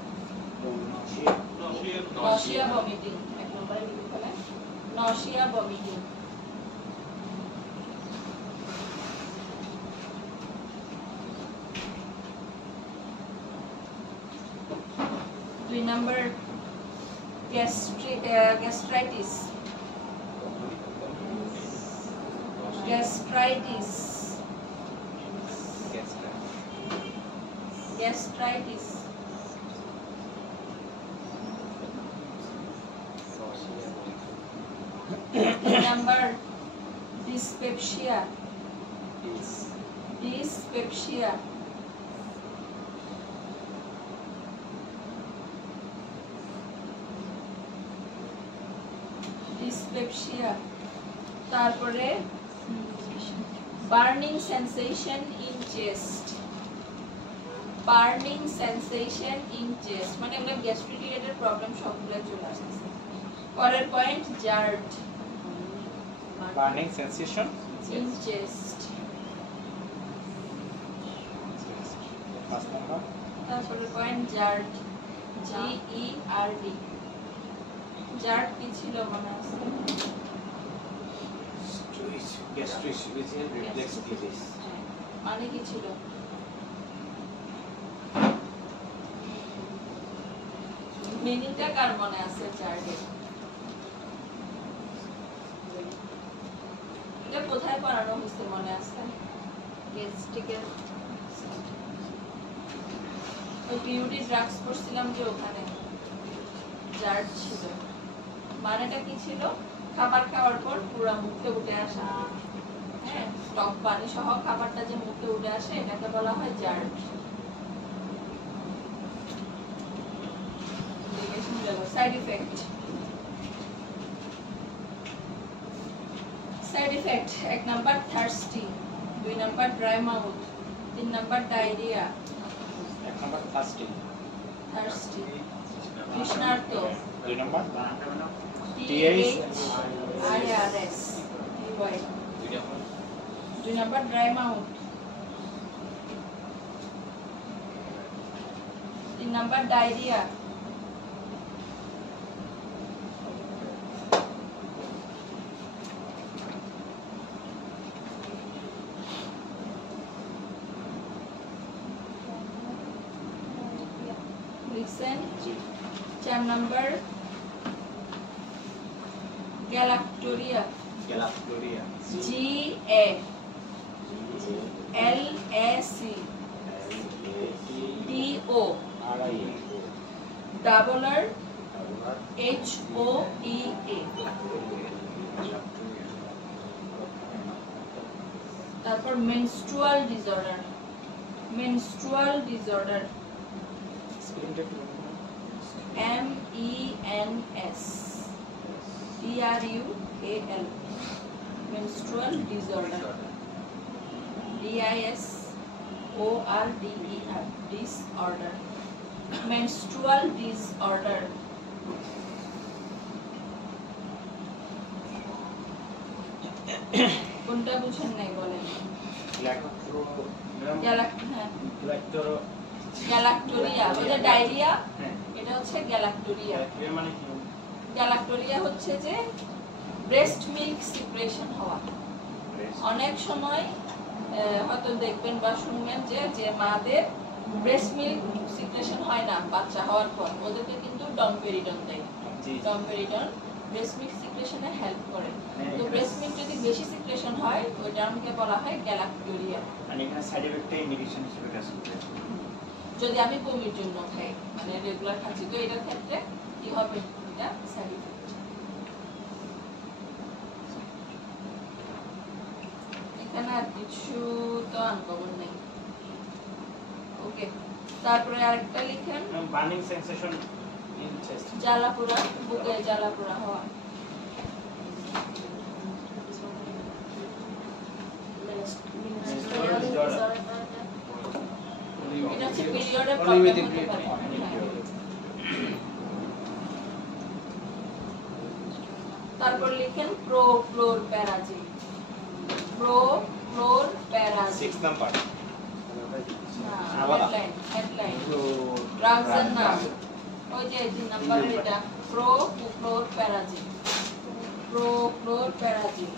Nausea vomiting. 1 নম্বরে লিখে ফেলেন নশিয়া ভমিটিং। দুই number gastritis, gastritis, gastritis. Number dyspepsia, dyspepsia. Dyspepsia, তারপরে burning sensation in chest, burning sensation in chest মানে এগুলো গ্যাস্ট্রিক রিলেটেড প্রবলেম সবগুলো চলে আসছে। পরের point GERD burning sensation in chest, first number তারপরে পয়েন্ট জার্ট GERD, জার্ট কি ছিল মনে আছে? Gastric reflex disease. মানে কি ছিল? মিনিংটা কার মনে আছে জার্ডে? এটা কোথায় পড়ানো হয়েছে মনে আছে? গ্যাস্ট্রিকের ওই পিউডি ড্রাগস পড়ছিলাম যে ওখানে জার্ড ছিল। মানেটা কি ছিল? খাবার খাওয়ার পর পুরো মুখে উঠে আসা, হ্যাঁ, টক পানি সহ খাবারটা যে মুখে উঠে আসে এটাকে বলা হয় GERD. Side effect, side effect 1 number thirsty, 2 number dry mouth, 3 number diarrhoea, 1 number thirsting, thirsty তৃষ্ণার্ত, 2 number THIRS, 2 number dry mouth, 3 number diarrhoea, listen, 4 number galactorrhoea, galactorrhoea, GALACTO, double R HOEA, তারপর menstrual disorder, menstrual disorder MENSTRUAL, menstrual disorder, DISORDER, disorder, menstrual disorder. কোনটা বুঝেন নাই বলেন? Galactorrhoea, ওই যে diarrhoea, এটা হচ্ছে গ্যালাক্টোরিয়া। মানে কি? গ্যালাক্টোরিয়া হচ্ছে যে ব্রেস্ট মিল্ক সিক্রেশন হওয়া। অনেক সময় হয়তো দেখবেন বা শুনবেন যে মাদের ব্রেস্ট মিল্ক সিক্রেশন হয় না বাচ্চা হওয়ার পর, ওদেরকে কিন্তু ডমপেরিডন দেয়। ডমপেরিডন ব্রেস্ট মিল্ক সিক্রেশনে হেল্প করে। তো ব্রেস্ট মিল্ক যদি বেশি সিক্রেশন হয় ওই টার্মকে বলা হয় গ্যালাক্টোরিয়া। মানে এখানে সাইড এফেক্টটা ইন্ডিকেশন হিসেবে কাজ করে। যদি আমি বমির জন্য খাই, মানে রেগুলার খাচ্ছি, তো এটার ক্ষেত্রে কি হবে? এটা সাইড ইফেক্ট। এখানে আর কিছু তো আনকমন নেই। ওকে, তারপরে আরেকটা লিখেন, বার্নিং সেন্সেশন ইন চেস্ট, জ্বালাপোড়া, বুকে জ্বালাপোড়া হওয়া। এটা হচ্ছে পিরিয়ডের প্রবলেম হতে পারে। তারপর লিখেন প্রোফ্লোরপ্যারাজিন, প্রোফ্লোরপ্যারাজিন, 6 নাম্বার হেডলাইন ড্রাগসের নাম, ওই যে 3 নম্বরের এটা প্রোফ্লোরপ্যারাজিন, প্রোফ্লোরপ্যারাজিন।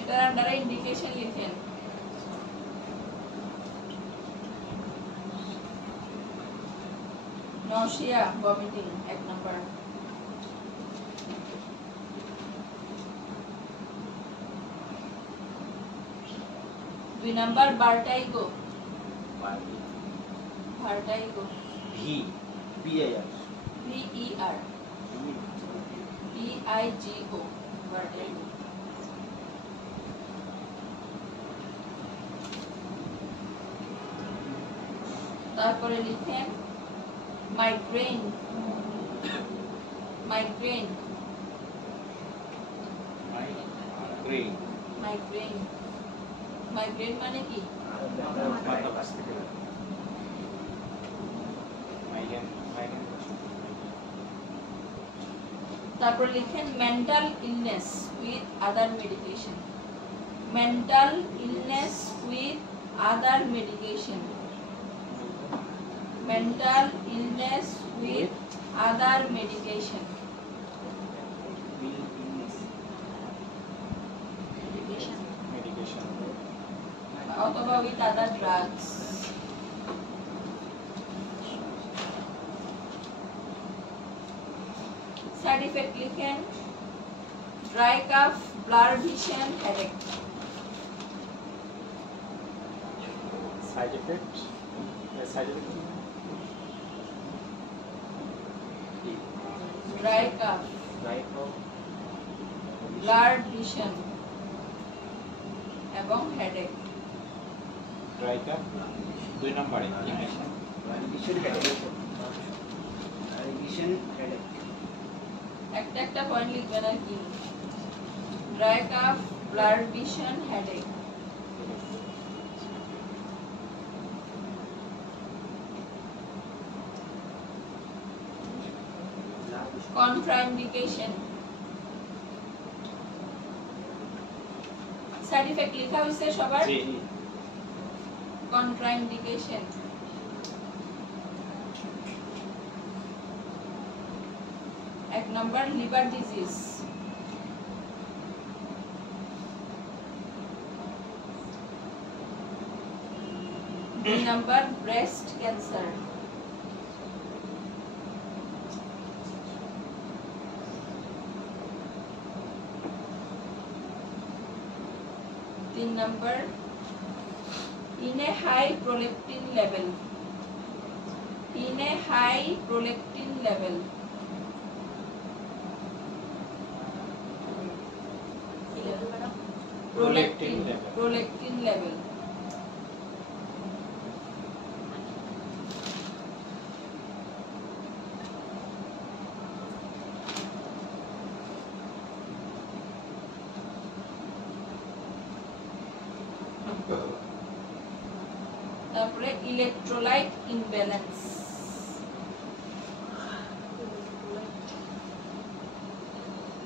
এটার আন্ডারে ইন্ডিকেশন লিখেন, নশিয়া, ভমিটিং 1 নাম্বার, দুই number vertigo, vertigo, V PIR VER VIGO, vertigo. তারপরে লিখেন migraine. Migraine green migraine migraine মানে কি? মাথার কাছ থেকে মাইগ্রেন মাইগ্রেন তারপর লিখেন mental illness with other medication. Mental illness with other medication. Mental illness with other medication. Medication অথবা with other drugs. Side effect লিখেন dry cough, blur vision, headache. Side effect side effect dry cough, blur vision এবং headache. ড্রাইকা 2 নম্বরে একটা একটা point লিখবেন আর কি। Dry cough, blur vision, headache. Contraindication. Side effect লেখা হয়েছে সবার? কন্ট্রাইন্ডিকেশন। এক নম্বর লিভার ডিজিজ। দুই নম্বর ব্রেস্ট ক্যান্সার। তিন নম্বর in a high prolactin level. In a high prolactin level. Prolactin level. Prolactin level. তারপরে ইলেকট্রোলাইট ইমব্যালেন্স।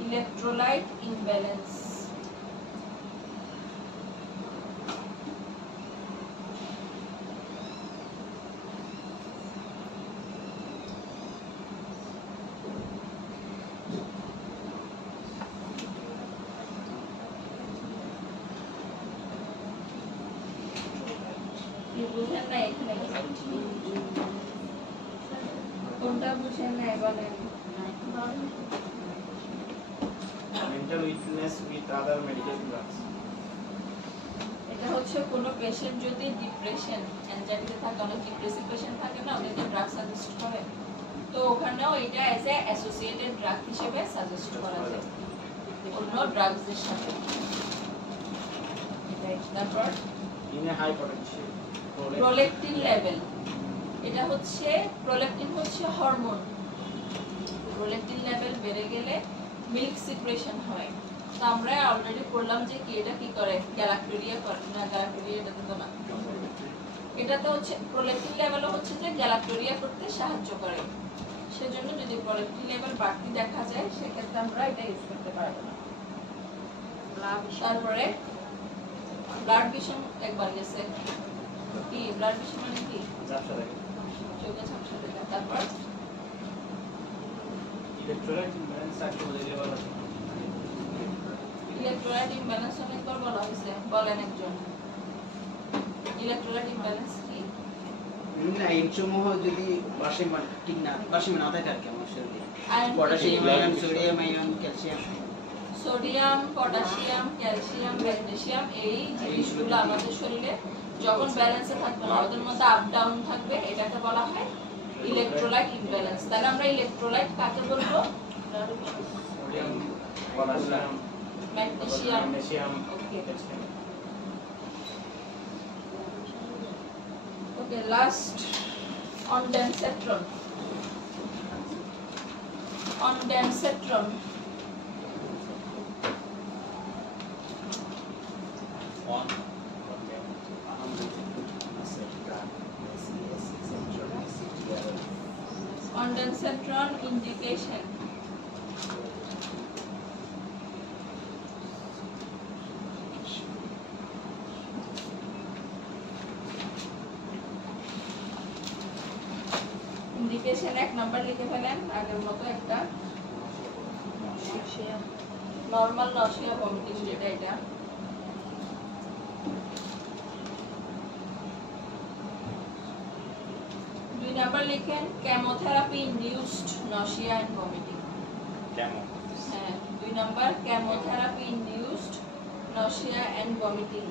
Electrolyte imbalance. বুঝেন না এখানে কোনটা বুঝেন না বলেন? Mental weakness with other medical drugs. এটা হচ্ছে কোনো পেশেন্ট যদি ডিপ্রেশন অ্যানজাইটিতে থাকে, অনেক ডিপ্রেসিভ পেশেন্ট থাকে না, ওদেরকে ড্রাগ সাজেস্ট করে, তো ওখানেও এটা অ্যাজ এ অ্যাসোসিয়েটেড ড্রাগ হিসেবে সাজেস্ট করা যায় অন্য ড্রাগসের সাথে। তারপর in a high potential prolactin level. এটা হচ্ছে প্রোল্যাকটিন হচ্ছে হরমোন। প্রোল্যাকটিন লেভেল বেড়ে গেলে মিল্ক সিক্রেশন হয়। তো আমরা অলরেডি পড়লাম যে কি এটা কি করে, গ্যালাক্টোরিয়া করে না, গ্যালাক্টোরিয়া এটা তো না, এটা তো হচ্ছে প্রোল্যাকটিন লেভেলও হচ্ছে যে গ্যালাক্টোরিয়া করতে সাহায্য করে। সেজন্য যদি প্রোল্যাকটিন লেভেল বাড়তি দেখা যায় সেক্ষেত্রে আমরা এটা ইউজ করতে পারবো না। তারপরে ব্লাড ভিশন একবার গেছে কি, ব্লাড ভিশন মানে কি? ঝাপসা দেখে। চোখে ঝাপসা দেখা। তারপর ইলেকট্রোলাইট ইমব্যালেন্স একটু বুঝিয়ে বলা যায়। ইলেকট্রোলাইট ইমব্যালেন্স অনেকবার বলা হয়েছে, বলেন একজন। ইলেকট্রোলাইট ইমব্যালেন্স কি? না এই সমূহ যদি বাসে ঠিক না বাসে না থাকে আর কি আমার শরীরে Iron, potassium ion sodium ion calcium sodium, potassium, calcium, magnesium এই জিনিসগুলো আমাদের শরীরে যখন ব্যালেন্সে থাকবে না, ওদের মধ্যে আপ ডাউন থাকবে, এটাকে বলা হয় ইলেকট্রোলাইট ইমব্যালেন্স। তাহলে আমরা ইলেকট্রোলাইট কাকে বলবো? Sodium, potassium, magnesium. Magnesium, okay calcium. Okay, last ondansetron, ondansetron, On. ondansetron indication. Indication এক নাম্বার লিখে ফেলেন আগের মতো একটা নরমাল নশিয়া ভমিটিং যেটা এটা দুই নাম্বার লিখেন chemotherapy induced nausea and vomiting কেমন? হ্যাঁ দুই number chemotherapy induced nausea and vomiting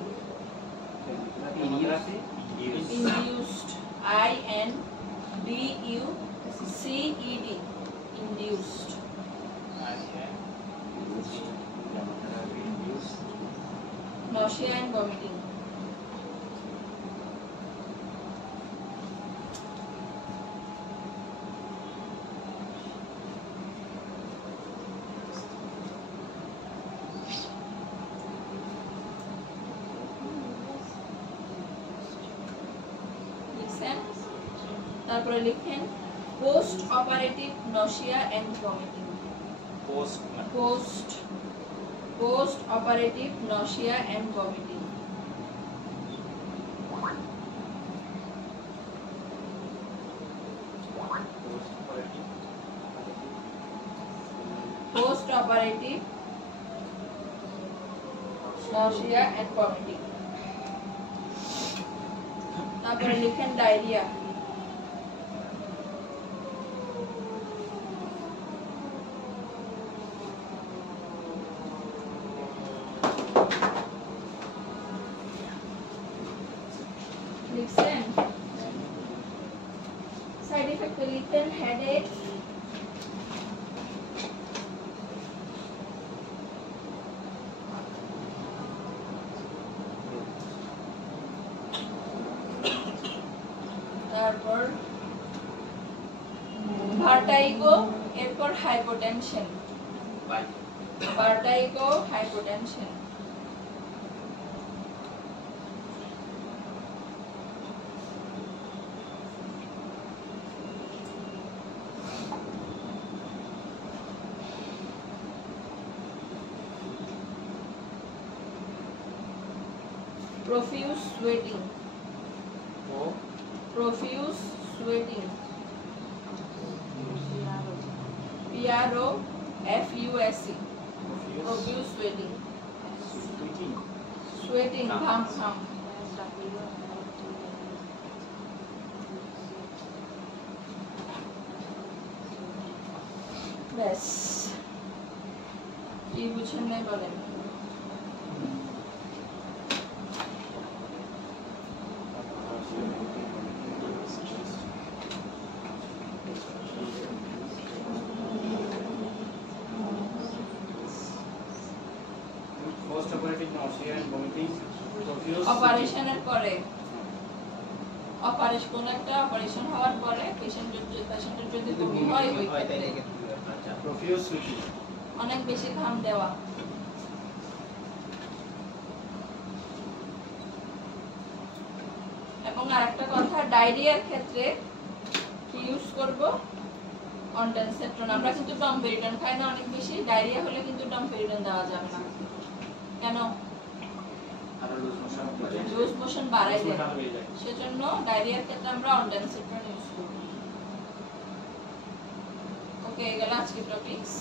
induced INDUCED induced nausea and vomiting. তারপরে লিখেন post operative nausea and vomiting post operative nausea and vomiting post operative nausea and vomiting তারপরে লিখেন diarrhoea লিখছেন side effect লিখেন headache তারপর vertigo এরপর hypotension vertigo hypotension profuse sweating profuse sweating PROFUSE profuse sweating sweating ঘাম ঘাম ব্যাস কি বুঝেন নাই বলেন অপারেশনের পরে কোন একটা অপারেশন হওয়ার পরে পেশেন্টের যদি বমি হয় ওই ক্ষেত্রে অনেক বেশি ঘাম দেওয়া এবং আরেকটা কথা ডায়রিয়ার ক্ষেত্রে কি ইউজ করব অনডেনসেট্রন আমরা কিন্তু ডমপেরিডন খাই না অনেক বেশি ডায়রিয়া হলে কিন্তু ডমপেরিডন দেওয়া যাবে না কেন লুজ মোশন বাড়ায় দেয় সেজন্য ডায়রিয়ার ক্ষেত্রে আমরা অনডেনসেট্রন ইউজ করব ওকে এগুলো আজকে টপিকস